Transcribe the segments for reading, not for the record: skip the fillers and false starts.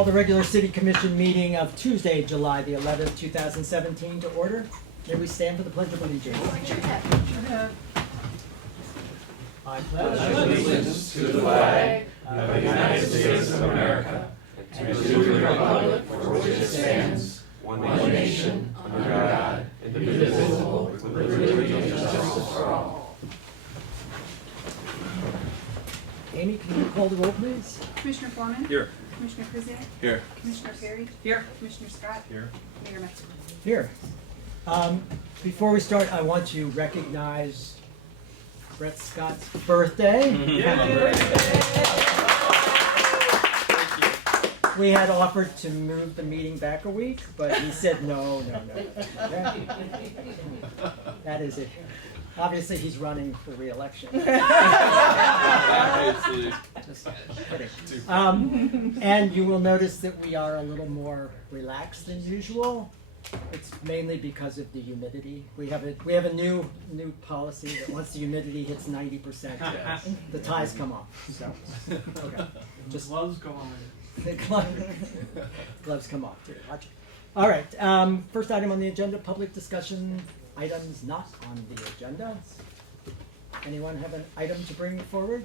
call the regular City Commission meeting of Tuesday, July the 11th, 2017 to order. May we stand for the Pledge of Allegiance. I pledge allegiance to the flag of the United States of America and to the republic for which it stands, one nation, under God, indivisible, with liberty and justice for all. Amy, can you call the roll, please? Commissioner Foreman? Here. Commissioner Kuziak? Here. Commissioner Perry? Here. Commissioner Scott? Here. Mayor Metzger? Here. Before we start, I want to recognize Brett Scott's birthday. We had offered to move the meeting back a week, but he said no. That is it. Obviously, he's running for re-election. Just kidding. And you will notice that we are a little more relaxed than usual. It's mainly because of the humidity. We have a new policy that once the humidity hits 90%, the ties come off. So, okay. Just gloves go on. the gloves come off too. Watch it. All right. First item on the agenda: public discussion. Items not on the agenda. Anyone have an item to bring forward?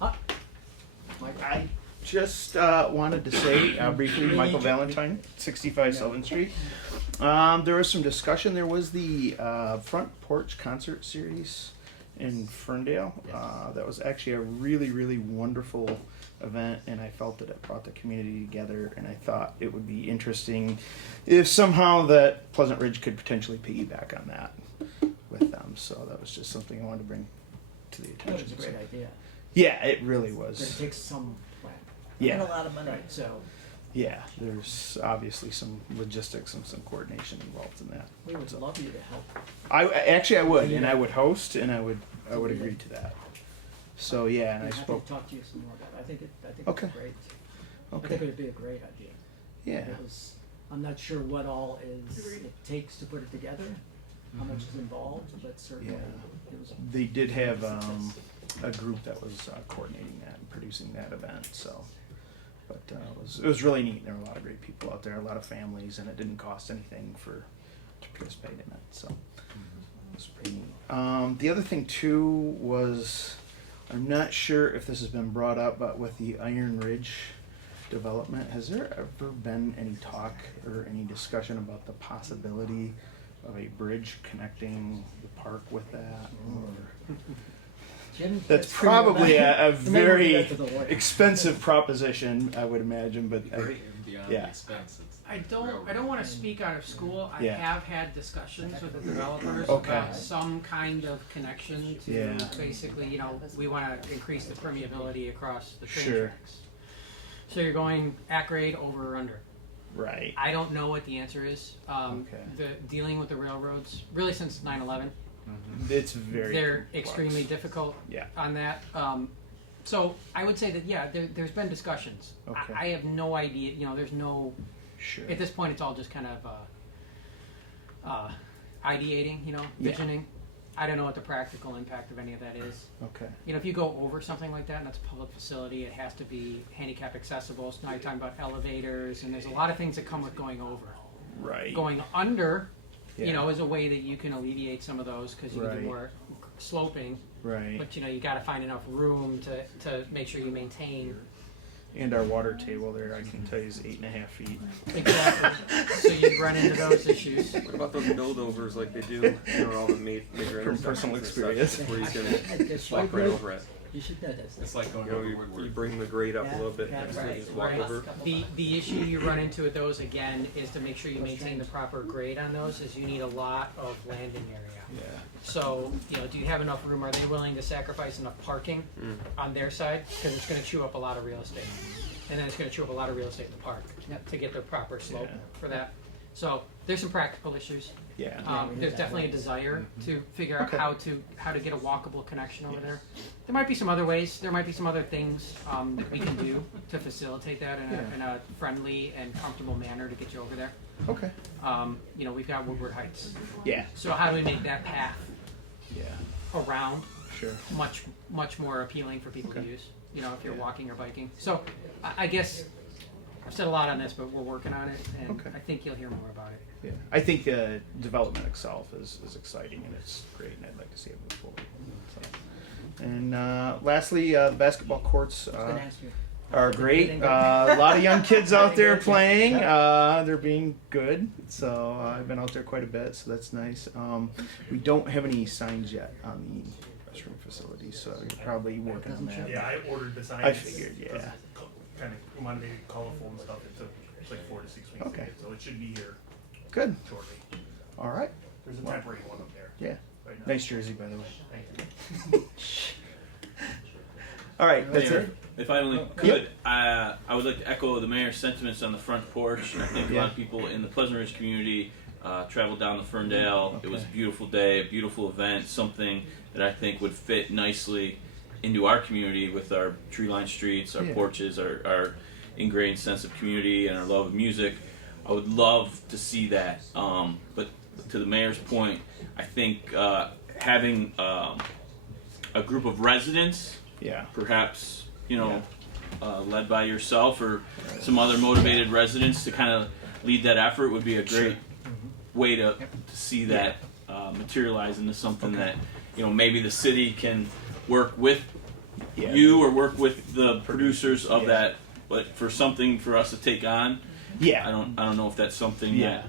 Michael. I just wanted to say briefly, Michael Valentine, 65 Sullivan Street. There was some discussion. There was the Front Porch Concert Series in Ferndale. That was actually a really, really wonderful event, and I felt that it brought the community together, and I thought it would be interesting if somehow that Pleasant Ridge could potentially piggyback on that with them. So that was just something I wanted to bring to the That attention. was a great idea. Yeah, it really But it was. takes some plan. Yeah. And a lot of money. Right. So Yeah, there's obviously some logistics and some coordination involved in that. we would love you to help. I would, and I would host, and I would agree to that. So yeah, and I'm I happy spoke. to talk to you some more about it. I think Okay. it's great. I think it Okay. would be a great idea. Yeah. I'm not sure what all it takes to put it together, how much is involved, but certainly Yeah. it was. They did have a group that was coordinating that and producing that event. So, but it was really neat. There were a lot of great people out there, a lot of families, and it didn't cost anything to participate in it. So it was pretty neat. The other thing too was, I'm not sure if this has been brought up, but with the Iron Ridge development, has there ever been any talk or any discussion about the possibility of a bridge connecting the park with that? Or Jim, that's probably a And then we'll very get to the lawyer. expensive proposition, I would imagine. But Beyond the yeah. expense. I don't want to speak out of school. I Yeah. have had discussions with the developers Okay. about some kind of connection to Yeah. basically, we want to increase the permeability across the train Sure. tracks. So you're going at grade over or under. right, I don't know what the answer is. Okay. The dealing with the railroads, really since 9/11, it's very they're complex. extremely difficult Yeah. on that. So I would say that there's been discussions. Okay. I have no idea. There's no. Sure. At this point, it's all just kind of ideating. Yeah. Visioning. I don't know what the practical impact of any of that is. Okay. If you go over something like that, and that's a public facility, it has to be handicap accessible. So now you're talking about elevators, and there's a lot of things that come with going over. Right. Going under, Yeah. is a way that you can alleviate some of those because you can Right. do more sloping. Right. But you got to find enough room to make sure you maintain. And our water table there, I can tell you, is 8.5 feet. Exactly. So you run into those issues. What about those buildovers like they do, all the major From personal experience. where he's I gonna guess walk right over it. You should know this. It's like going over You Woodward. bring the grade up a little bit Yeah, next to it, right, just walk right. over. The issue you run into with those again is to make sure you maintain the proper grade on those. Is you need a lot of landing area. Yeah. So do you have enough room? Are they willing to sacrifice enough parking on their side? Because it's going to chew up a lot of real estate, and then it's going to chew up a lot of real estate in the park to get the proper slope Yeah. for that. So there's some practical issues. Yeah. There's definitely a desire to figure out Okay. how to get a walkable connection over there. There might be some other ways. There might be some other things that we can do to facilitate that in a friendly and comfortable manner to get you over there. Okay. We've got Woodward Heights. Yeah. So how do we make that path Yeah. around Sure. much more appealing for people to Okay. use? If you're Yeah. walking or biking. So I guess I've said a lot on this, but we're working on it, and Okay. I think you'll hear more about it. Yeah, I think development itself is exciting and it's great, and I'd like to see it move forward. So. And lastly, the basketball courts I was gonna ask you. are great. Getting A lot of young kids out there Good, yeah. playing. Yeah. They're being good. So I've been out there quite a bit, so that's nice. We don't have any signs yet on the restroom facility, so you're probably working on that. Yeah, I ordered the signs. I figured, yeah. Kind of wanted to be colorful and stuff. It took like 4 to 6 weeks. Okay. To get, so it should be here Good. shortly. All right. There's a temporary one up there. Yeah. Right now. Nice jersey, by the way. Thank you. All right. That's Mayor, it. if I only could, I would like to echo the mayor's sentiments on the front porch. I think a lot of people in the Pleasant Ridge community traveled down to Ferndale. It was a beautiful day, a beautiful event, something that I think would fit nicely into our community with our tree-lined streets, our Yeah. porches, our ingrained sense of community, and our love of music. I would love to see that. But to the mayor's point, I think having a group of residents, Yeah. perhaps, led by yourself or some other motivated residents to kind of lead that effort would be a great way to see that materialize into something that, maybe the city can work with Yeah. you or work with the producers of Yeah. that, but for something for us to take on, Yeah. I don't know if that's something Yeah.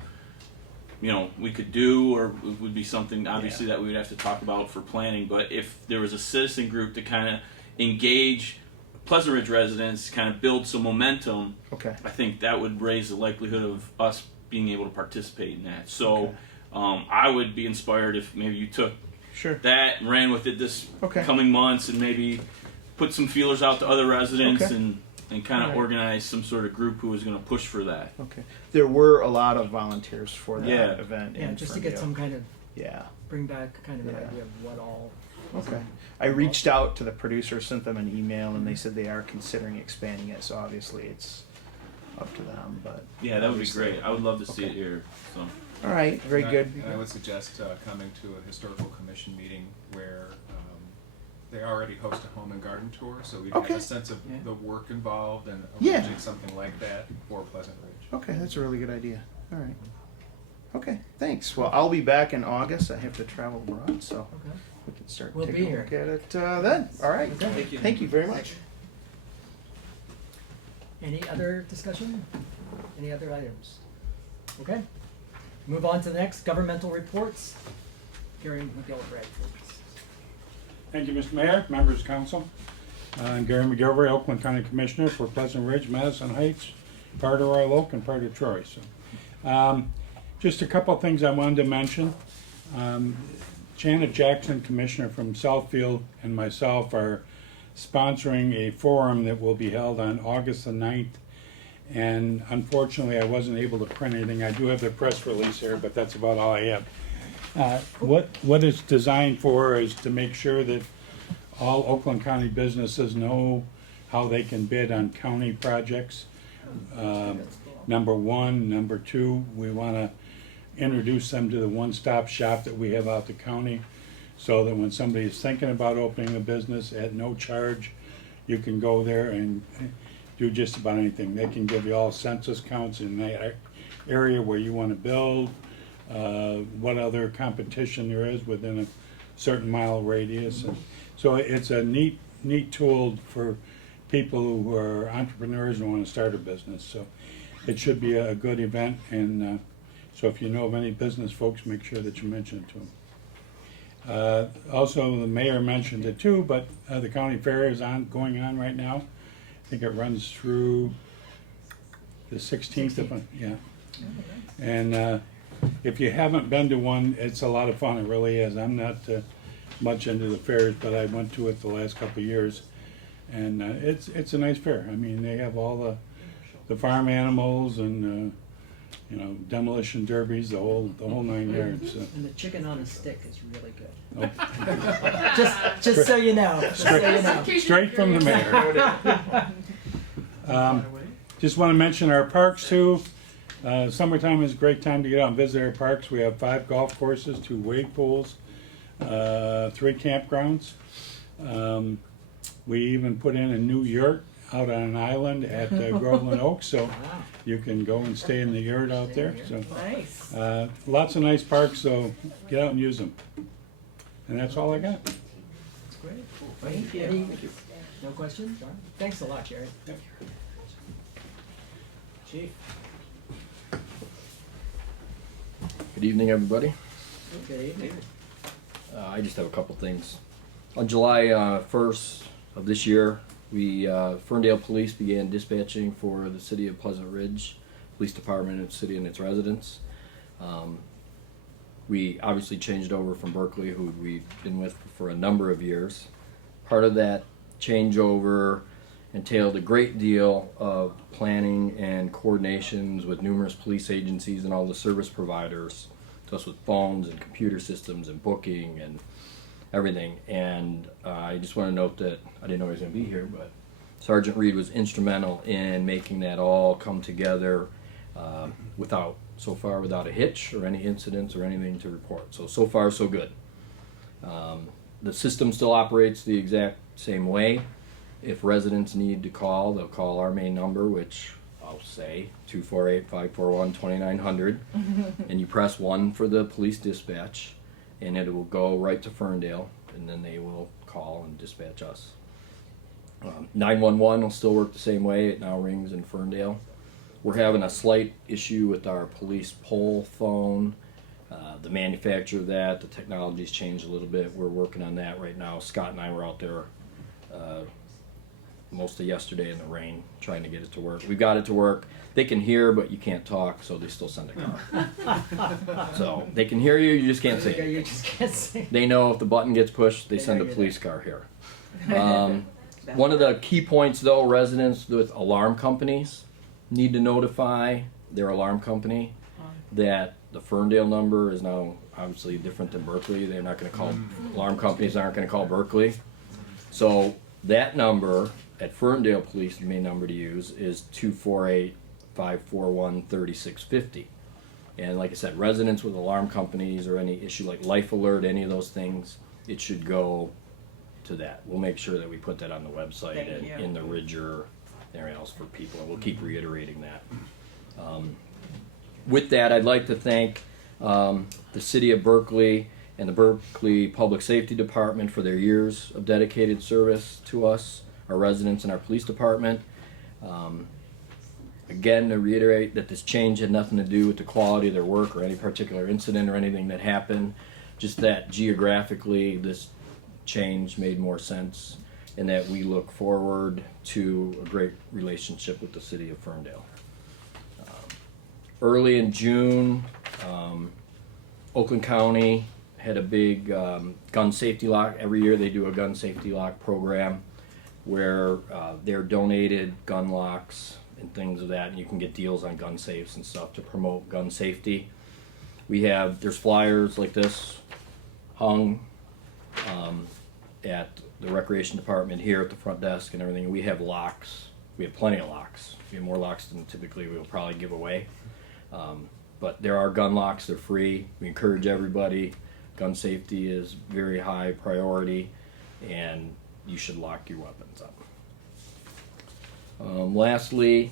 that we could do, or it would be something obviously that we would have to talk about for planning. But if there was a citizen group to kind of engage Pleasant Ridge residents, kind of build some momentum, Okay. I think that would raise the likelihood of us being able to participate in that. So I would be inspired if maybe you took Sure. that and ran with it this Okay. coming months, and maybe put some feelers out to other residents Okay. and kind of Alright. organize some sort of group who was going to push for that. Okay. There were a lot of volunteers for that Yeah. event. Yeah, in just to get Ferndale. some kind of, Yeah. bring back kind of an Yeah. idea of what all. Okay. I reached out to the producer, sent them an email, and they said they are considering expanding it. So obviously it's up to them. But Yeah, that would be obviously- great. I would love to see Okay. it here. So. All right. Very And I- good. And I would suggest coming to a historical commission meeting where they already host a home and garden tour, so we Okay. have a sense of Yeah. the work involved and Yeah. arranging something like that for Pleasant Ridge. Okay, that's a really good idea. All right. Okay. Thanks. Well, I'll be back in August. I have to travel abroad, so Okay. we can start We'll taking be a look here. at it then. All right. Okay. Thank you. Thank you very much. Any other discussion? Any other items? Okay. Move on to the next, governmental reports. Gary McGillivray, please. Thank you, Mr. Mayor, members of council. I'm Gary McGillivray, Oakland County Commissioner for Pleasant Ridge, Madison Heights, part of Royal Oak and part of Troy. So, just a couple of things I wanted to mention. Janet Jackson, Commissioner from Southfield, and myself are sponsoring a forum that will be held on August the 9th. And unfortunately, I wasn't able to print anything. I do have the press release here, but that's about all I have. What it's designed for is to make sure that all Oakland County businesses know how they can bid on county projects. Number one. Number two, we want to introduce them to the one-stop shop that we have out the county, so that when somebody is thinking about opening a business at no charge, you can go there and do just about anything. They can give you all census counts in that area where you want to build, what other competition there is within a certain mile radius. And so it's a neat tool for people who are entrepreneurs and want to start a business. So it should be a good event, and so if you know of any business folks, make sure that you mention it to them. Also, the mayor mentioned it too, but the county fair is going on right now. I think it runs through the 16th of, yeah. And if you haven't been to one, it's a lot of fun. It really is. I'm not much into the fairs, but I went to it the last couple of years, and it's a nice fair. I mean, they have all the farm animals and demolition derbies, the whole 9 yards. And the chicken on a stick is really good. Oh, Just so you know. Just so you know. straight from the mayor. Just want to mention our parks too. Summertime is a great time to get out and visit our parks. We have 5 golf courses, 2 wade pools, 3 campgrounds. We even put in a new yurt out on an island at Groveland Oaks, so Wow. you can go and stay in the yurt out there. So Nice. lots of nice parks, so get out and use them. And that's all I got. That's great. Thank you. Any- No questions? All right. Thanks a lot, Jerry. Yep. Chief? Good evening, everybody. Good evening. I just have a couple things. On July 1st of this year, Ferndale Police began dispatching for the City of Pleasant Ridge Police Department and city and its residents. We obviously changed over from Berkeley, who we've been with for a number of years. Part of that changeover entailed a great deal of planning and coordinations with numerous police agencies and all the service providers, to us with phones and computer systems and booking and everything. And I just want to note that I didn't know he was going to be here, but Sergeant Reed was instrumental in making that all come together so far without a hitch or any incidents or anything to report. So far, so good. The system still operates the exact same way. If residents need to call, they'll call our main number, which I'll say 248-541-2900, and you press 1 for the police dispatch, and it will go right to Ferndale, and then they will call and dispatch us. 911 will still work the same way. It now rings in Ferndale. We're having a slight issue with our police pole phone. The manufacturer of that, the technology's changed a little bit. We're working on that right now. Scott and I were out there most of yesterday in the rain trying to get it to work. We got it to work. They can hear, but you can't talk, so they still send a car. So they can hear you, you just can't see. You just can't see. They know if the button gets pushed, they send a police car here. One of the key points, though, residents with alarm companies need to notify their alarm company that the Ferndale number is now obviously different than Berkeley. They're not going to call, alarm companies aren't going to call Berkeley. So that number at Ferndale Police, the main number to use, is 248-541-3650. And like I said, residents with alarm companies or any issue like Life Alert, any of those things, it should go to that. We'll make sure that we put that on the website Thank and you. in the Ridger, everything else for people, and we'll keep reiterating that. With that, I'd like to thank the City of Berkeley and the Berkeley Public Safety Department for their years of dedicated service to us, our residents, and our police department. Again, to reiterate that this change had nothing to do with the quality of their work or any particular incident or anything that happened, just that geographically this change made more sense and that we look forward to a great relationship with the City of Ferndale. Early in June, Oakland County had a big gun safety lock. Every year they do a gun safety lock program where they're donated gun locks and things of that, and you can get deals on gun safes and stuff to promote gun safety. There's flyers like this hung at the recreation department here at the front desk and everything. We have locks. We have plenty of locks. We have more locks than typically we'll probably give away. But there are gun locks. They're free. We encourage everybody. Gun safety is very high priority, and you should lock your weapons up. Lastly,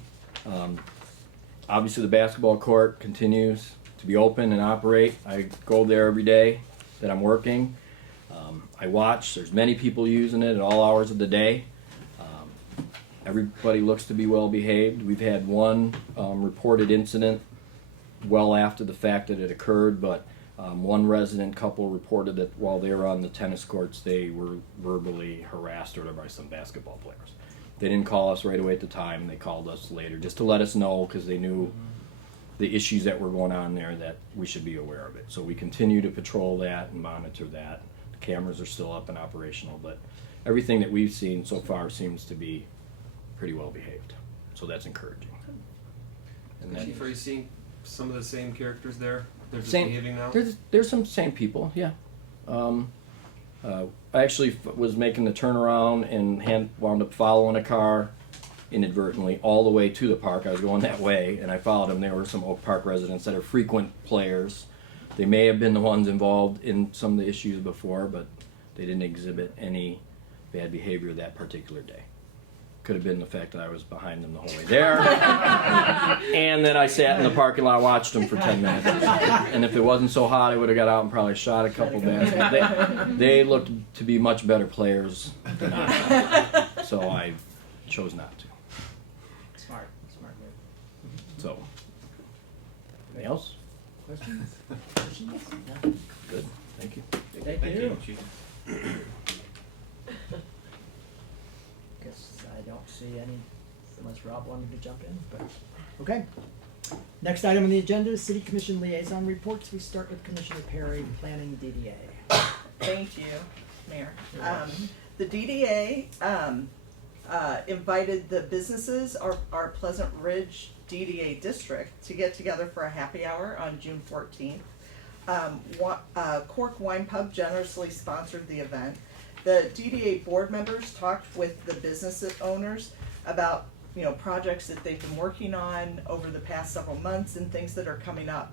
obviously the basketball court continues to be open and operate. I go there every day that I'm working. I watch. There's many people using it at all hours of the day. Everybody looks to be well behaved. We've had one reported incident well after the fact that it occurred, but one resident couple reported that while they were on the tennis courts, they were verbally harassed or by some basketball players. They didn't call us right away at the time. They called us later just to let us know because they knew the issues that were going on there, that we should be aware of it. So we continue to patrol that and monitor that. The cameras are still up and operational, but everything that we've seen so far seems to be pretty well behaved. So that's encouraging. And then, Chief, are you seeing some of the same characters there? They're just Same- behaving now? There's some same people, yeah. I actually was making the turnaround and wound up following a car inadvertently all the way to the park. I was going that way, and I followed them. There were some Oak Park residents that are frequent players. They may have been the ones involved in some of the issues before, but they didn't exhibit any bad behavior that particular day. Could have been the fact that I was behind them the whole way there. And then I sat in the parking lot, watched them for 10 minutes. And if it wasn't so hot, I would have got out and probably shot a couple baskets. They looked to be much better players than I. So I chose not to. Smart move. So, anything else? Questions? No. Good. Thank you. Thank you. Guess I don't see any, unless Rob wanted to jump in, but, okay. Next item on the agenda is City Commission Liaison Reports. We start with Commissioner Perry, Planning DDA. Thank you, Mayor. The DDA invited the businesses, our Pleasant Ridge DDA district, to get together for a happy hour on June 14th. Cork Wine Pub generously sponsored the event. The DDA board members talked with the business owners about, projects that they've been working on over the past several months and things that are coming up.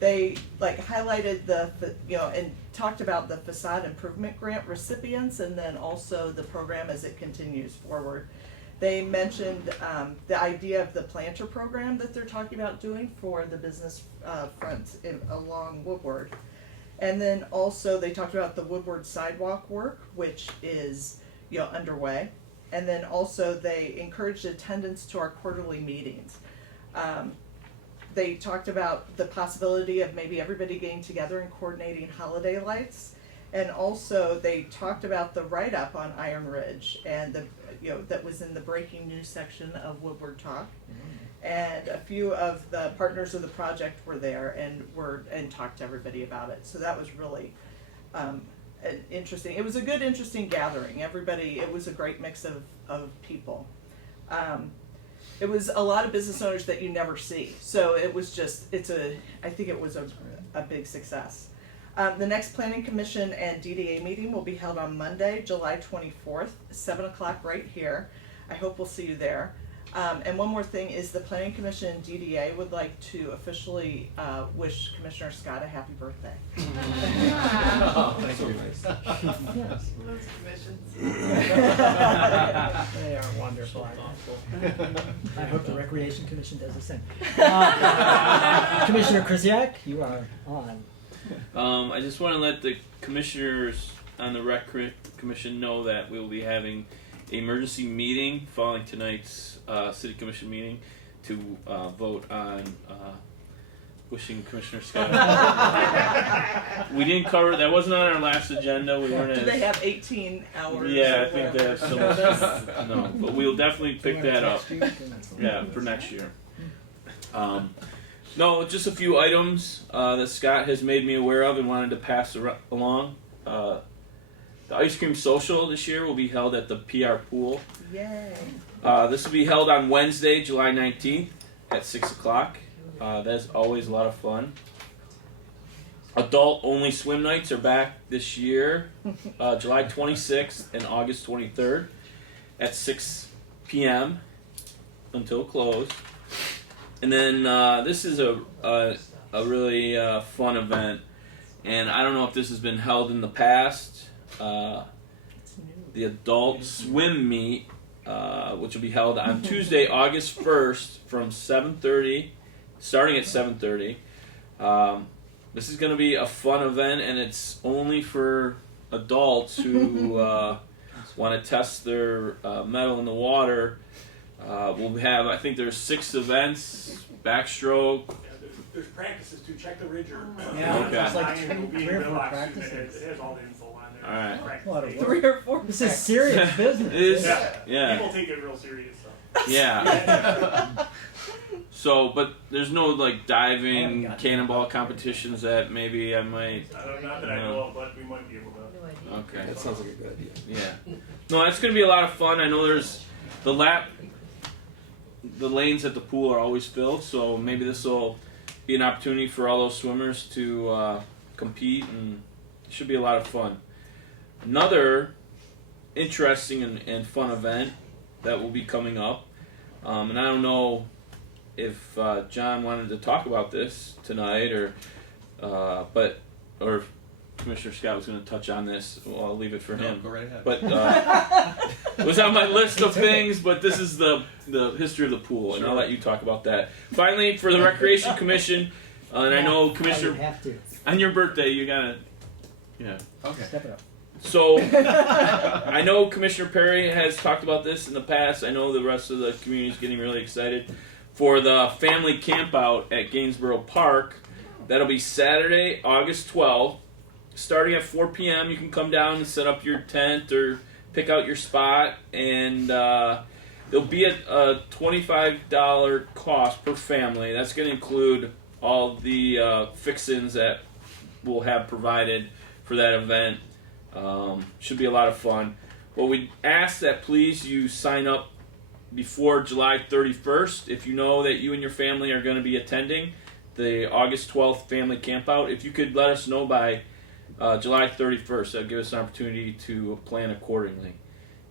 They highlighted and talked about the facade improvement grant recipients, and then also the program as it continues forward. They mentioned the idea of the planter program that they're talking about doing for the business fronts along Woodward. And then also they talked about the Woodward sidewalk work, which is underway. And then also they encouraged attendance to our quarterly meetings. They talked about the possibility of maybe everybody getting together and coordinating holiday lights. And also they talked about the write-up on Iron Ridge and that was in the breaking news section of Woodward Talk. And a few of the partners of the project were there and talked to everybody about it. So that was really interesting. It was a good, interesting gathering. It was a great mix of people. It was a lot of business owners that you never see. So it was I think it was a big success. The next Planning Commission and DDA meeting will be held on Monday, July 24th, 7 o'clock right here. I hope we'll see you there. And one more thing is the Planning Commission and DDA would like to officially wish Commissioner Scott a happy birthday. Thank you. Yes. Those commissions. They are wonderful. I hope the Recreation Commission does the same. Commissioner Krzyjak, you are on. I just want to let the commissioners on the Rec Commission know that we will be having an emergency meeting following tonight's City Commission meeting to vote on wishing Commissioner Scott. We didn't cover that. Wasn't on our last agenda. We weren't. Do they have 18 hours? Yeah, I think they have some. No, but we'll definitely pick that up. Yeah, for next year. No, just a few items that Scott has made me aware of and wanted to pass along. The Ice Cream Social this year will be held at the PR Pool. Yay. This will be held on Wednesday, July 19th at 6 o'clock. That's always a lot of fun. Adult-only swim nights are back this year, July 26th and August 23rd at 6 p.m. until close. And then this is a really fun event, and I don't know if this has been held in the past. The adult swim meet, which will be held on Tuesday, August 1st, from 7:30, starting at 7:30. This is going to be a fun event, and it's only for adults who want to test their mettle in the water. We'll have, I think there's 6 events, backstroke. There's practices too. Check the Ridger. Yeah, Okay. there's like It will be 3 or 4 It practices. has all the info on there. All right. Practice. A lot of work. 3 or 4. This is serious business. It is, Yeah. yeah. People take it real serious. So. Yeah. So, but there's no like diving, got it. cannonball competitions that maybe I might. Not that I know of, but we might be able to. Okay. That sounds like a good idea. Yeah. No, it's gonna be a lot of fun. I know there's the lanes at the pool are always filled, so maybe this will be an opportunity for all those swimmers to compete, and it should be a lot of fun. Another interesting and fun event that will be coming up, and I don't know if John wanted to talk about this tonight or Commissioner Scott was going to touch on this. Well, I'll leave it for No, him. go right ahead. But it was on my list of things, but this is the history of the pool, and I'll let you talk about that. Finally, for the Recreation Commission, and I know You Commissioner, have to. on your birthday, you gotta, yeah. Okay. Step it up. So, I know Commissioner Perry has talked about this in the past. I know the rest of the community is getting really excited for the family camp out at Gainsborough Park. That'll be Saturday, August 12th, starting at 4 p.m. You can come down and set up your tent or pick out your spot, and there'll be a $25 cost per family. That's going to include all the fixings that we'll have provided for that event. Should be a lot of fun. Well, we ask that please you sign up before July 31st if you know that you and your family are going to be attending the August 12th family campout. If you could let us know by July 31st, that'll give us an opportunity to plan accordingly.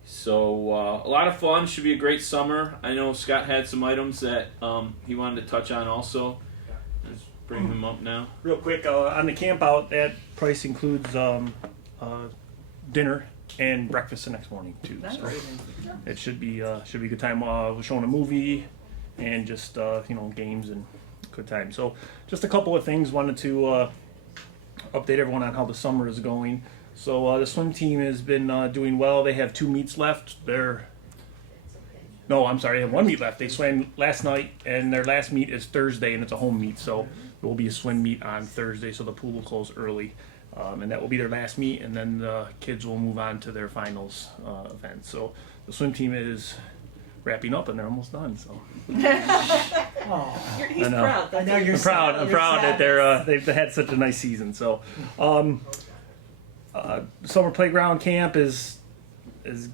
So a lot of fun. Should be a great summer. I know Scott had some items that he wanted to touch on also. Let's bring them up now. Real quick, on the camp out, that price includes dinner and breakfast the next morning too. Nice. So it should be a good time. We're showing a movie and just games and good time. So just a couple of things. Wanted to update everyone on how the summer is going. So the swim team has been doing well. They have 2 meets left. They have 1 meet left. They swam last night, and their last meet is Thursday, and it's a home meet. So there will be a swim meet on Thursday, so the pool will close early. And that will be their last meet, and then the kids will move on to their finals event. So the swim team is wrapping up, and they're almost done. So Aw. He's I know. proud. I know you're I'm proud. sad. I'm You're proud sad. that they've had such a nice season. So summer playground camp is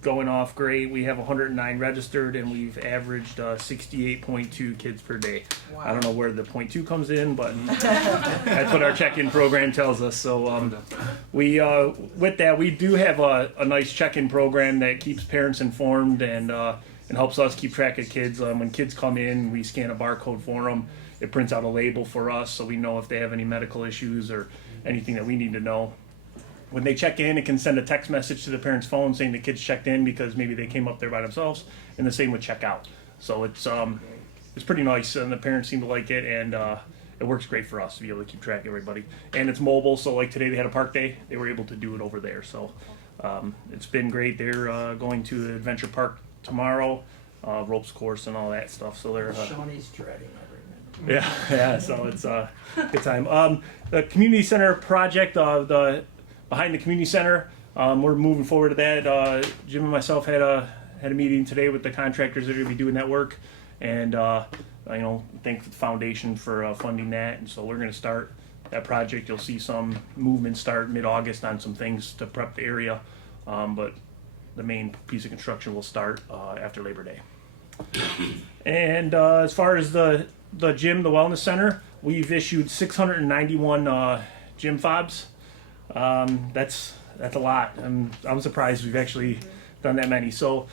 going off great. We have 109 registered, and we've averaged 68.2 kids per day. Wow. I don't know where the 0.2 comes in, but that's what our check-in program tells us. So we with that, we do have a nice check-in program that keeps parents informed and helps us keep track of kids. When kids come in, we scan a barcode for them. It prints out a label for us, so we know if they have any medical issues or anything that we need to know. When they check in, it can send a text message to the parent's phone saying the kids checked in because maybe they came up there by themselves, and the same with check out. So it's pretty nice, and the parents seem to like it, and it works great for us to be able to keep track of everybody. And it's mobile, so like today they had a park day, they were able to do it over there. So it's been great. They're going to the Adventure Park tomorrow, ropes course and all that stuff. So they're Shawnee's dreading, I remember. yeah. So it's a good time. The community center project, behind the community center, we're moving forward to that. Jim and myself had a meeting today with the contractors that are going to be doing that work, and thank the foundation for funding that. And so we're going to start that project. You'll see some movement start mid-August on some things to prep the area, but the main piece of construction will start after Labor Day. And as far as the gym, the wellness center, we've issued 691 gym fobs. That's a lot. I'm surprised we've actually done that many. So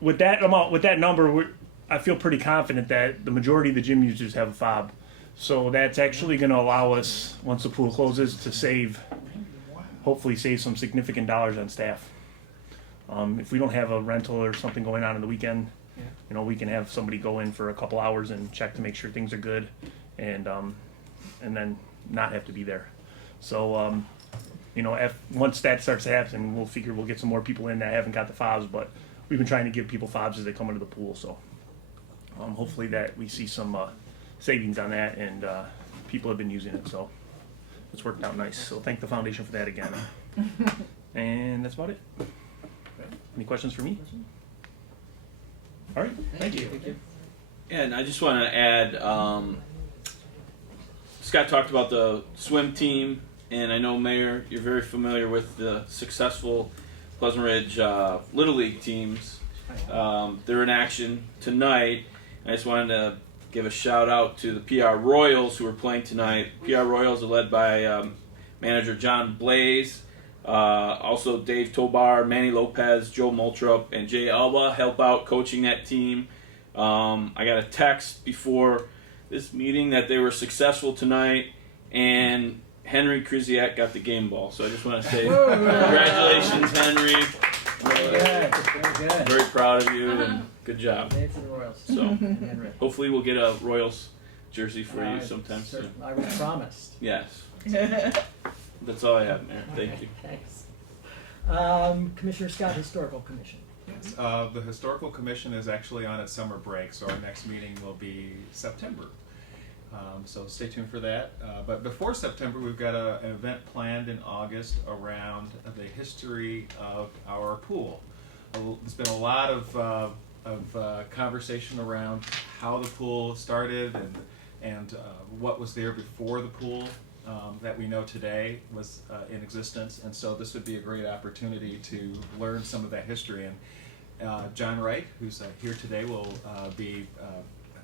with that amount, with that number, I feel pretty confident that the majority of the gym users have a fob. So that's actually going to allow us, once the pool closes, to hopefully save some significant dollars on staff. If we don't have a rental or something going on in the weekend, we can have somebody go in for a couple hours and check to make sure things are good, and then not have to be there. So once that starts to happen, we'll get some more people in that haven't got the fobs, but we've been trying to give people fobs as they come into the pool. So hopefully that we see some savings on that, and people have been using it, so it's worked out nice. So thank the foundation for that again. And that's about it. Any questions for me? All right, thank you. Yeah, and I just want to add, Scott talked about the swim team, and I know, Mayor, you're very familiar with the successful Pleasant Ridge Little League teams. They're in action tonight. I just wanted to give a shout out to the PR Royals who are playing tonight. PR Royals are led by manager John Blaze. Also Dave Tobar, Manny Lopez, Joe Moltrup, and Jay Alba help out coaching that team. I got a text before this meeting that they were successful tonight and Henry Krzyzak got the game ball. So I just want to say congratulations, Henry. Very good. Very good. Very proud of you and good job. Yay for the Royals. So Henry. hopefully we'll get a Royals jersey for you I sometime soon. certain- I was promised. Yes. That's all I have, Mayor. Thank you. Thanks. Commissioner Scott, Historical Commission. Yes, the Historical Commission is actually on its summer break, so our next meeting will be September. So stay tuned for that. But before September, we've got an event planned in August around the history of our pool. There's been a lot of conversation around how the pool started and what was there before the pool that we know today was in existence. And so this would be a great opportunity to learn some of that history. And John Wright, who's here today, will be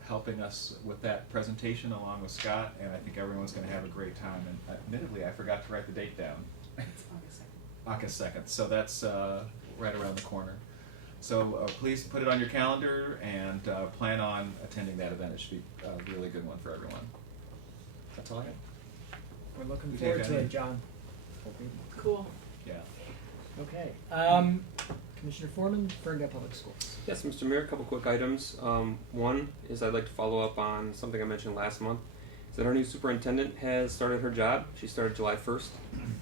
helping us with that presentation along with Scott, and I think everyone's going to have a great time. And admittedly, I forgot to write the date down. It's August 2nd. August 2nd, so that's right around the corner. So please put it on your calendar and plan on attending that event. It should be a really good one for everyone. That's all I have. We're looking You forward take to that. it, John. Cool. Yeah. Okay. Commissioner Foreman, Ferndale Public Schools. Yes, Mr. Mayor, a couple quick items. One is I'd like to follow up on something I mentioned last month. Is that our new superintendent has started her job. She started July 1st.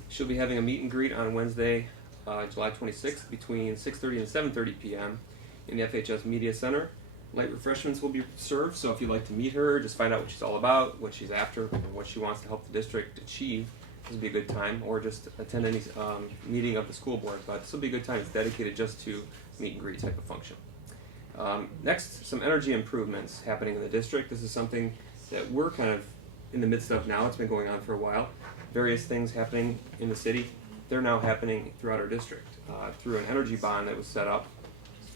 She'll be having a meet and greet on Wednesday, July 26th between 6:30 and 7:30 p.m. in the FHS Media Center. Light refreshments will be served, so if you'd like to meet her, just find out what she's all about, what she's after, and what she wants to help the district achieve, this would be a good time, or just attend any meeting of the school board. But this will be a good time. It's dedicated just to meet and greet type of function. Next, some energy improvements happening in the district. This is something that we're kind of in the midst of now. It's been going on for a while. Various things happening in the city. They're now happening throughout our district through an energy bond that was set up.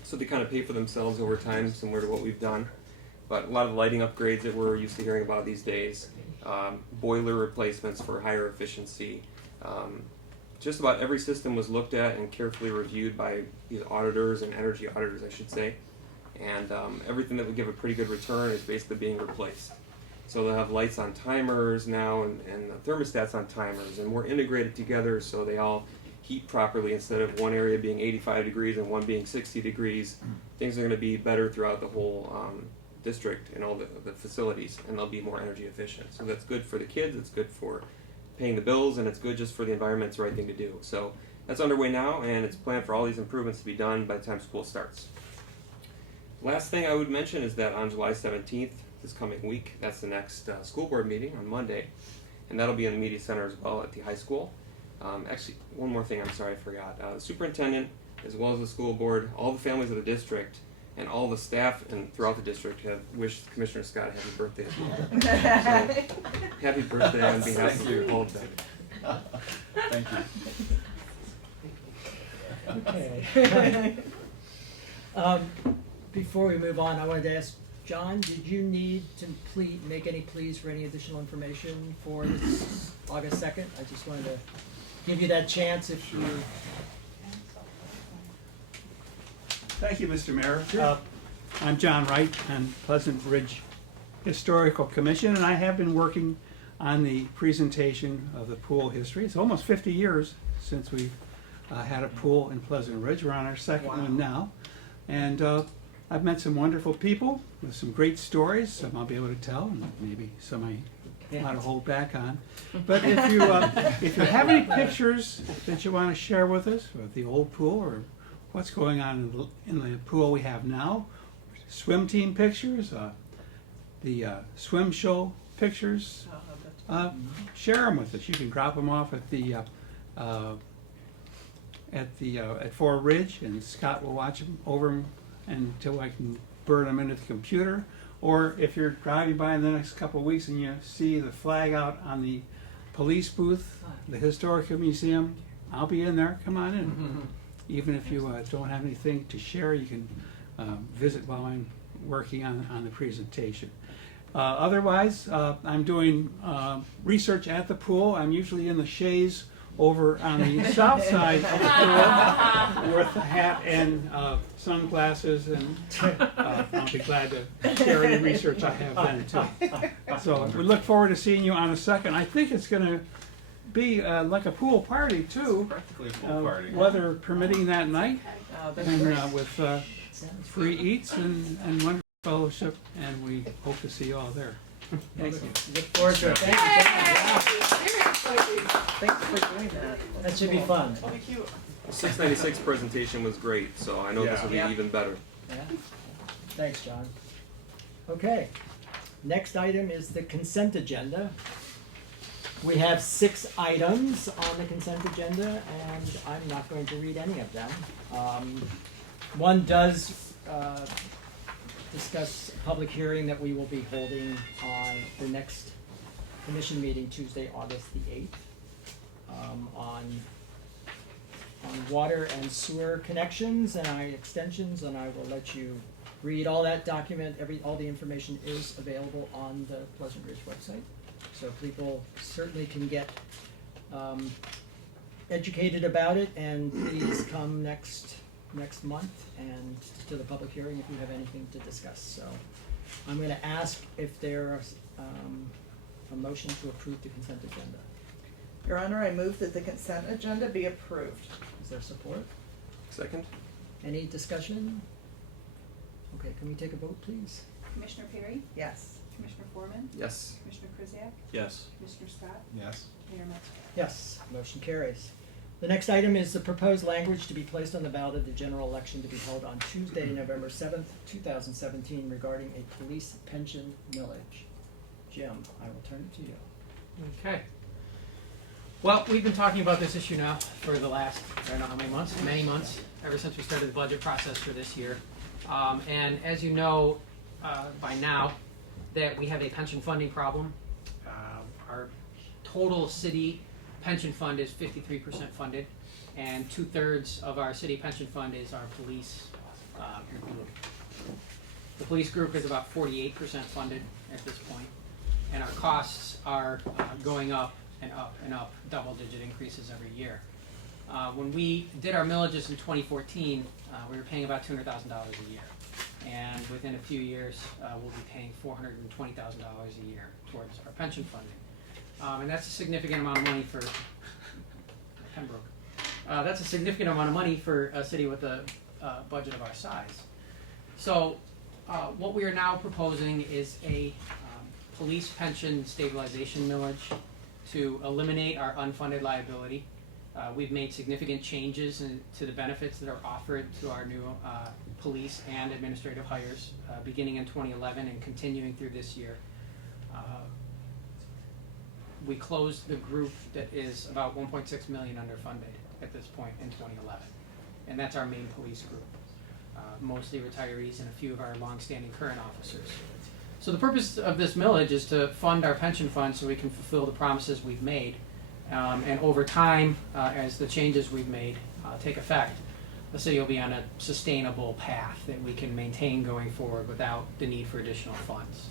So they kind of pay for themselves over time, similar to what we've done. But a lot of the lighting upgrades that we're used to hearing about these days, boiler replacements for higher efficiency. Just about every system was looked at and carefully reviewed by these auditors and energy auditors, I should say. And everything that would give a pretty good return is basically being replaced. So they'll have lights on timers now and the thermostats on timers, and more integrated together so they all heat properly instead of one area being 85 degrees and one being 60 degrees. Things are going to be better throughout the whole district and all the facilities, and they'll be more energy efficient. So that's good for the kids, it's good for paying the bills, and it's good just for the environment. It's the right thing to do. So that's underway now, and it's planned for all these improvements to be done by the time school starts. Last thing I would mention is that on July 17th, this coming week, that's the next school board meeting on Monday, and that'll be in the media center as well at the high school. Actually, one more thing, I'm sorry I forgot. The superintendent, as well as the school board, all the families of the district, and all the staff and throughout the district have wished Commissioner Scott a happy birthday as well. So, happy birthday on behalf of all of them. Thank you. Okay. Before we move on, I wanted to ask John, did you need to make any pleas for any additional information for this August 2nd? I just wanted to give you that chance if you... Thank you, Mr. Mayor. I'm John Wright on Pleasant Ridge Historical Commission, and I have been working on the presentation of the pool history. It's almost 50 years since we've had a pool in Pleasant Ridge. We're on our second one now. And I've met some wonderful people with some great stories. Some I'll be able to tell, and maybe some I want to hold back on. But if you have any pictures that you want to share with us of the old pool or what's going on in the pool we have now, swim team pictures, the swim show pictures, share them with us. You can drop them off at Fort Ridge, and Scott will watch them over them until I can burn them into the computer. Or if you're driving by in the next couple of weeks and you see the flag out on the police booth, the Historical Museum, I'll be in there. Come on in. Even if you don't have anything to share, you can visit while I'm working on the presentation. Otherwise, I'm doing research at the pool. I'm usually in the chaise over on the south side of the pool with a hat and sunglasses, and I'll be glad to share any research I have then too. So we look forward to seeing you on the 2nd. I think it's going to be like a pool party too, Practically a pool party. weather permitting that night, That's and great. with free eats and wonderful fellowship, and we hope to see you all there. Thank you. Look forward to it. Thank you. Thanks for doing that. That should be fun. That'll be cute. The 696 presentation was great, so I know this will be Yeah. even better. Yeah. Thanks, John. Okay. Next item is the consent agenda. We have 6 items on the consent agenda, and I'm not going to read any of them. One does discuss a public hearing that we will be holding on the next commission meeting, Tuesday, August the 8th, on water and sewer connections and extensions, and I will let you read all that document. All the information is available on the Pleasant Ridge website, so people certainly can get educated about it. And please come next month and to the public hearing if you have anything to discuss. So I'm going to ask if there's a motion to approve the consent agenda. Your Honor, I move that the consent agenda be approved. Is there support? Second? Any discussion? Okay, can we take a vote, please? Commissioner Perry? Yes. Commissioner Foreman? Yes. Commissioner Krzyjak? Yes. Commissioner Scott? Yes. Mayor Metzger? Yes, motion carries. The next item is the proposed language to be placed on the ballot of the general election to be held on Tuesday, November 7th, 2017, regarding a police pension millage. Jim, I will turn it to you. Okay. Well, we've been talking about this issue now for the last, I don't know how many months, ever since we started the budget process for this year. And as you know by now, that we have a pension funding problem. Our total city pension fund is 53% funded, and 2/3 of our city pension fund is our police group. The police group is about 48% funded at this point, and our costs are going up and up and up, double-digit increases every year. When we did our millages in 2014, we were paying about $200,000 a year, and within a few years, we'll be paying $420,000 a year towards our pension funding. And that's a significant amount of money for Pembroke. That's a significant amount of money for a city with a budget of our size. So what we are now proposing is a police pension stabilization millage to eliminate our unfunded liability. We've made significant changes to the benefits that are offered to our new police and administrative hires beginning in 2011 and continuing through this year. We closed the group that is about 1.6 million underfunded at this point in 2011, and that's our main police group, mostly retirees and a few of our long-standing current officers. So the purpose of this millage is to fund our pension fund so we can fulfill the promises we've made, and over time, as the changes we've made take effect, the city will be on a sustainable path that we can maintain going forward without the need for additional funds.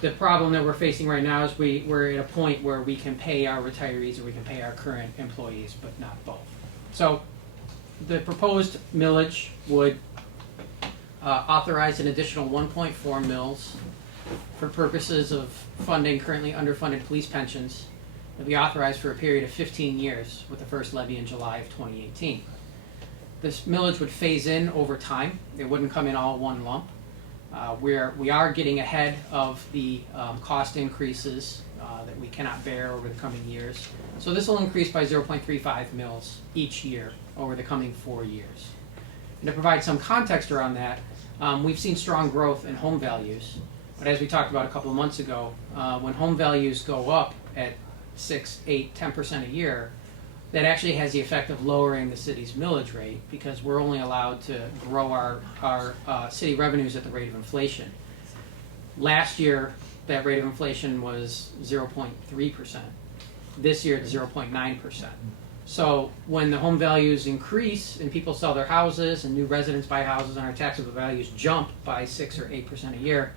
The problem that we're facing right now is we're at a point where we can pay our retirees and we can pay our current employees, but not both. So the proposed millage would authorize an additional 1.4 mils for purposes of funding currently underfunded police pensions. It'll be authorized for a period of 15 years with the first levy in July of 2018. This millage would phase in over time. It wouldn't come in all one lump. We are getting ahead of the cost increases that we cannot bear over the coming years. So this will increase by 0.35 mils each year over the coming 4 years. And to provide some context around that, we've seen strong growth in home values. But as we talked about a couple of months ago, when home values go up at 6, 8, 10% a year, that actually has the effect of lowering the city's millage rate because we're only allowed to grow our city revenues at the rate of inflation. Last year, that rate of inflation was 0.3%. This year, it's 0.9%. So when the home values increase and people sell their houses and new residents buy houses and our taxable values jump by 6 or 8% a year,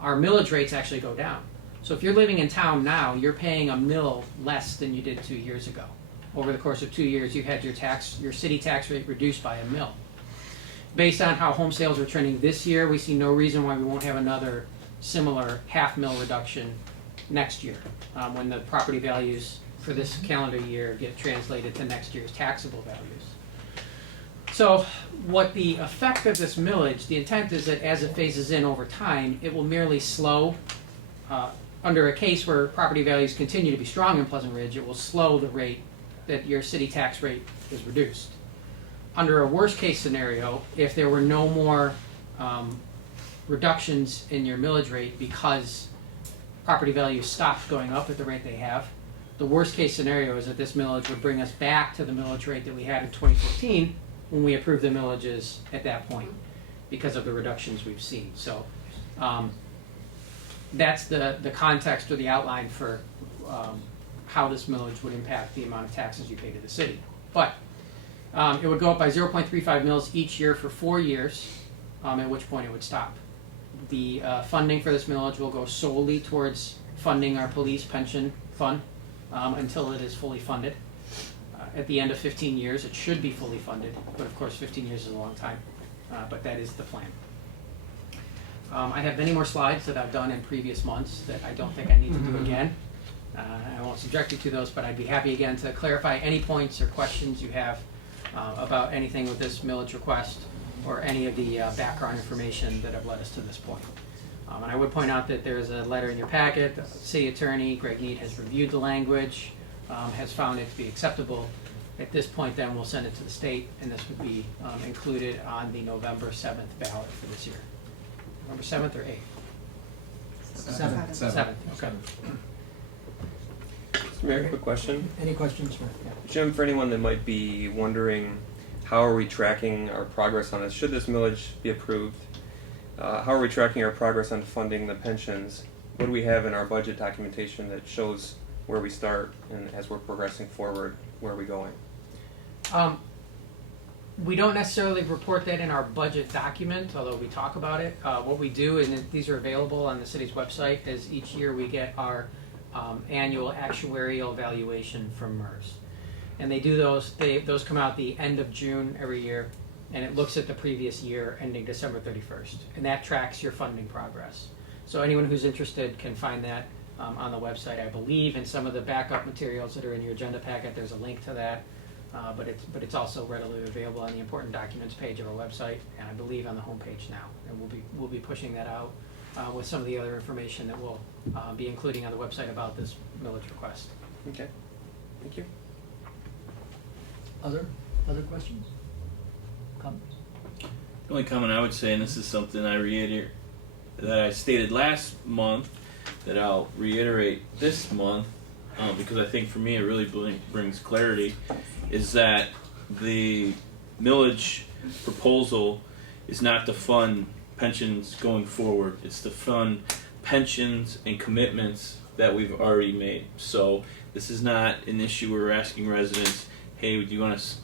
our millage rates actually go down. So if you're living in town now, you're paying a mill less than you did 2 years ago. Over the course of 2 years, you've had your city tax rate reduced by a mill. Based on how home sales are trending this year, we see no reason why we won't have another similar half mil reduction next year, when the property values for this calendar year get translated to next year's taxable values. So what the effect of this millage, the intent is that as it phases in over time, it will merely slow, under a case where property values continue to be strong in Pleasant Ridge, it will slow the rate that your city tax rate is reduced. Under a worst case scenario, if there were no more reductions in your millage rate because property values stopped going up at the rate they have, the worst case scenario is that this millage would bring us back to the millage rate that we had in 2014 when we approved the millages at that point because of the reductions we've seen. So that's the context or the outline for how this millage would impact the amount of taxes you pay to the city. But it would go up by 0.35 mils each year for 4 years, at which point it would stop. The funding for this millage will go solely towards funding our police pension fund until it is fully funded. At the end of 15 years, it should be fully funded, but of course 15 years is a long time, but that is the plan. I have many more slides that I've done in previous months that I don't think I need to do again. I won't subject you to those, but I'd be happy again to clarify any points or questions you have about anything with this millage request or any of the background information that have led us to this point. And I would point out that there is a letter in your packet. The city attorney, Greg Need, has reviewed the language, has found it to be acceptable. At this point, then, we'll send it to the state, and this would be included on the November 7th ballot for this year. November 7th or 8th? 7th. Okay. Mr. Mayor, quick question. Any questions for? Yeah. Jim, for anyone that might be wondering, how are we tracking our progress on this? Should this millage be approved, how are we tracking our progress on funding the pensions? What do we have in our budget documentation that shows where we start, and as we're progressing forward, where are we going? We don't necessarily report that in our budget document, although we talk about it. What we do, and these are available on the city's website, is each year we get our annual actuarial evaluation from MERS. And they do those, those come out the end of June every year, and it looks at the previous year ending December 31st. And that tracks your funding progress. So anyone who's interested can find that on the website, I believe. In some of the backup materials that are in your agenda packet, there's a link to that. But it's also readily available on the important documents page of our website, and I believe on the homepage now. And we'll be pushing that out with some of the other information that we'll be including on the website about this millage request. Okay, thank you. Other questions? Comments? The only comment I would say, and this is something I reiterate that I stated last month, that I'll reiterate this month, because I think for me it really brings clarity, is that the millage proposal is not to fund pensions going forward. It's to fund pensions and commitments that we've already made. So this is not an issue where we're asking residents, hey, do you want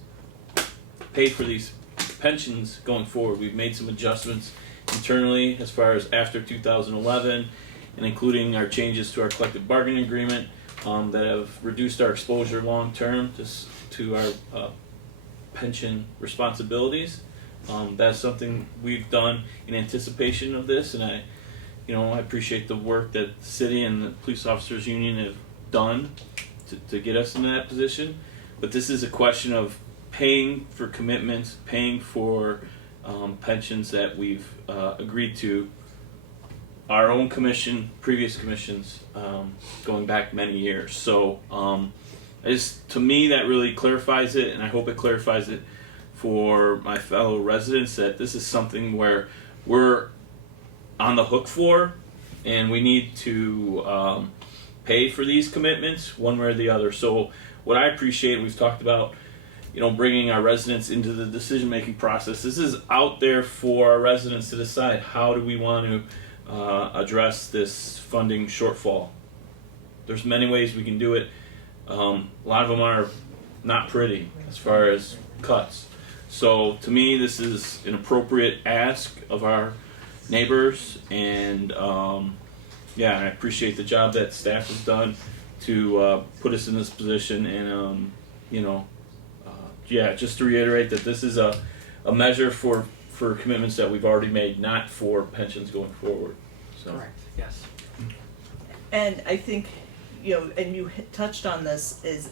to pay for these pensions going forward? We've made some adjustments internally as far as after 2011, and including our changes to our collective bargaining agreement that have reduced our exposure long term to our pension responsibilities. That's something we've done in anticipation of this, and I appreciate the work that the city and the Police Officers Union have done to get us in that position. But this is a question of paying for commitments, paying for pensions that we've agreed to. Our own commission, previous commissions, going back many years. So to me, that really clarifies it, and I hope it clarifies it for my fellow residents, that this is something where we're on the hook for, and we need to pay for these commitments one way or the other. So what I appreciate, we've talked about, bringing our residents into the decision-making process. This is out there for our residents to decide, how do we want to address this funding shortfall. There's many ways we can do it. A lot of them are not pretty as far as cuts. So to me, this is an appropriate ask of our neighbors, and I appreciate the job that staff has done to put us in this position. And just to reiterate that this is a measure for commitments that we've already made, not for pensions going forward. So. Correct. Yes. And I think, and you touched on this, is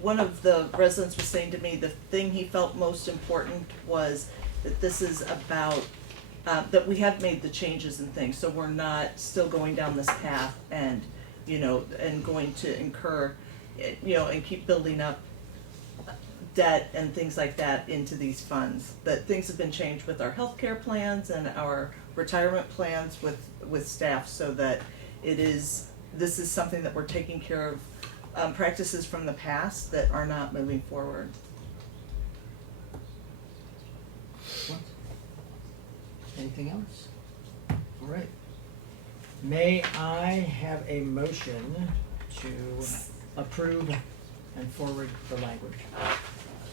one of the residents was saying to me the thing he felt most important was that this is about, that we have made the changes and things, so we're not still going down this path and, and going to incur, and keep building up debt and things like that into these funds. That things have been changed with our healthcare plans and our retirement plans with staff, so that this is something that we're taking care of, practices from the past that are not moving forward. Anything else? All right. May I have a motion to approve and forward the language?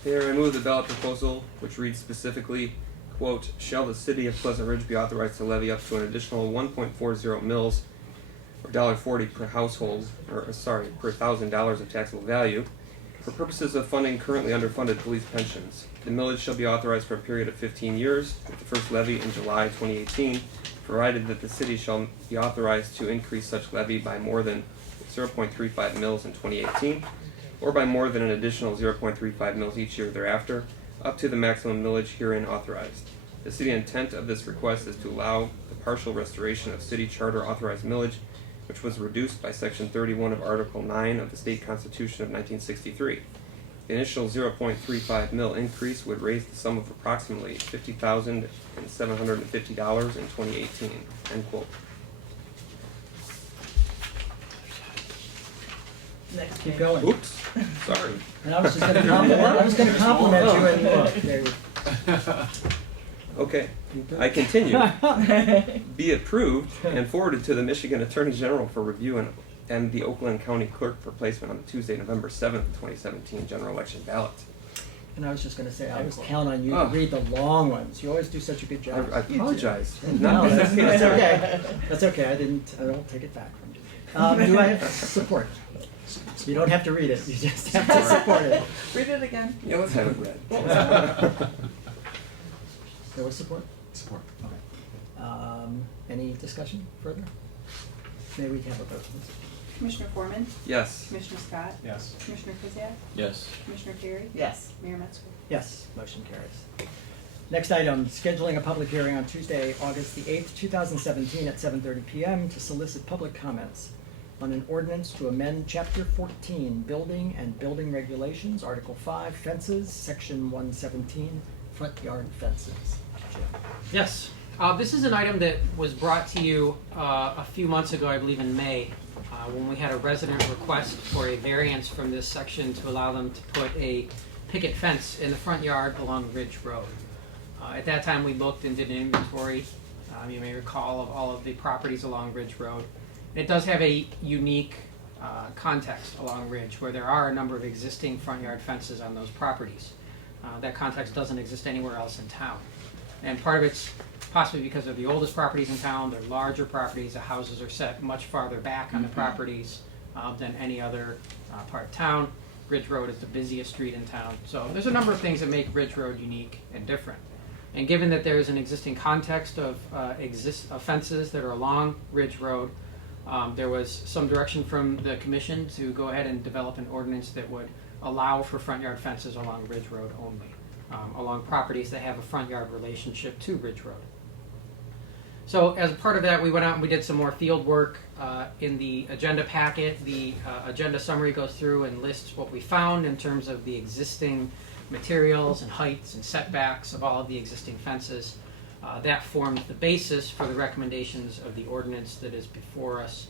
Mayor, I move the ballot proposal, which reads specifically, quote, shall the city of Pleasant Ridge be authorized to levy up to an additional 1.40 mils or $1.40 per household, per $1,000 of taxable value, for purposes of funding currently underfunded police pensions. The millage shall be authorized for a period of 15 years, with the first levy in July 2018, provided that the city shall be authorized to increase such levy by more than 0.35 mils in 2018, or by more than an additional 0.35 mils each year thereafter, up to the maximum millage herein authorized. The city intent of this request is to allow the partial restoration of city charter authorized millage, which was reduced by Section 31 of Article 9 of the State Constitution of 1963. The initial 0.35 mil increase would raise the sum of approximately $50,750 in 2018. End quote. Next Keep page. going. Oops, sorry. And I was just going to compliment you and there you Okay, I continue. Be approved and forwarded to the Michigan Attorney General for review and the Oakland County Clerk for placement on the Tuesday, November 7th, 2017 general election ballot. And I was just going to say, I always count on you to read the long ones. You always do such a good job. I apologize. No, that's okay. That's okay. I don't take it back from you. Do I have support? You don't have to read it. You just have to support it. Read it again. Yeah, let's have it read. There was support? Support. Okay. Any discussion further? May we have a vote, please? Commissioner Foreman, Yes. Commissioner Scott, Yes. Commissioner Kuziak, Yes. Commissioner Perry, Yes. Mayor Metzger. Yes, motion carries. Next item, scheduling a public hearing on Tuesday, August the 8th, 2017 at 7:30 p.m. to solicit public comments on an ordinance to amend Chapter 14, Building and Building Regulations, Article 5, Fences, Section 117, Front Yard Fences. Jim. Yes, this is an item that was brought to you a few months ago, I believe in May, when we had a resident request for a variance from this section to allow them to put a picket fence in the front yard along Ridge Road. At that time, we looked and did an inventory, you may recall, of all of the properties along Ridge Road. It does have a unique context along Ridge, where there are a number of existing front yard fences on those properties. That context doesn't exist anywhere else in town. And part of it's possibly because they're the oldest properties in town, they're larger properties, the houses are set much farther back on the properties than any other part of town. Ridge Road is the busiest street in town. So there's a number of things that make Ridge Road unique and different. And given that there is an existing context of fences that are along Ridge Road, there was some direction from the commission to go ahead and develop an ordinance that would allow for front yard fences along Ridge Road only, along properties that have a front yard relationship to Ridge Road. So as a part of that, we went out and we did some more field work. In the agenda packet, the agenda summary goes through and lists what we found in terms of the existing materials and heights and setbacks of all of the existing fences. That formed the basis for the recommendations of the ordinance that is before us,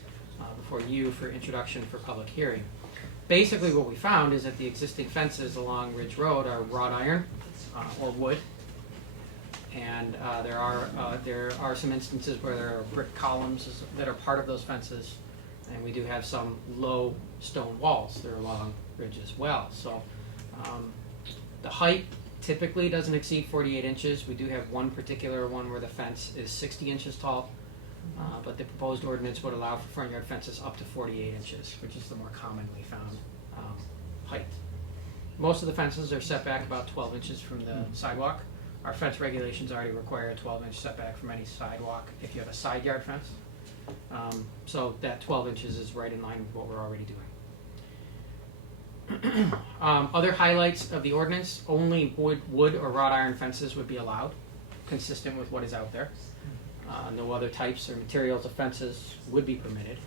before you for introduction for public hearing. Basically what we found is that the existing fences along Ridge Road are wrought iron or wood. And there are some instances where there are brick columns that are part of those fences, and we do have some low stone walls that are along Ridge as well. So the height typically doesn't exceed 48 inches. We do have one particular one where the fence is 60 inches tall, but the proposed ordinance would allow for front yard fences up to 48 inches, which is the more commonly found height. Most of the fences are set back about 12 inches from the sidewalk. Our fence regulations already require a 12-inch setback from any sidewalk if you have a side yard fence. So that 12 inches is right in line with what we're already doing. Other highlights of the ordinance: only wood or wrought iron fences would be allowed, consistent with what is out there. No other types or materials of fences would be permitted.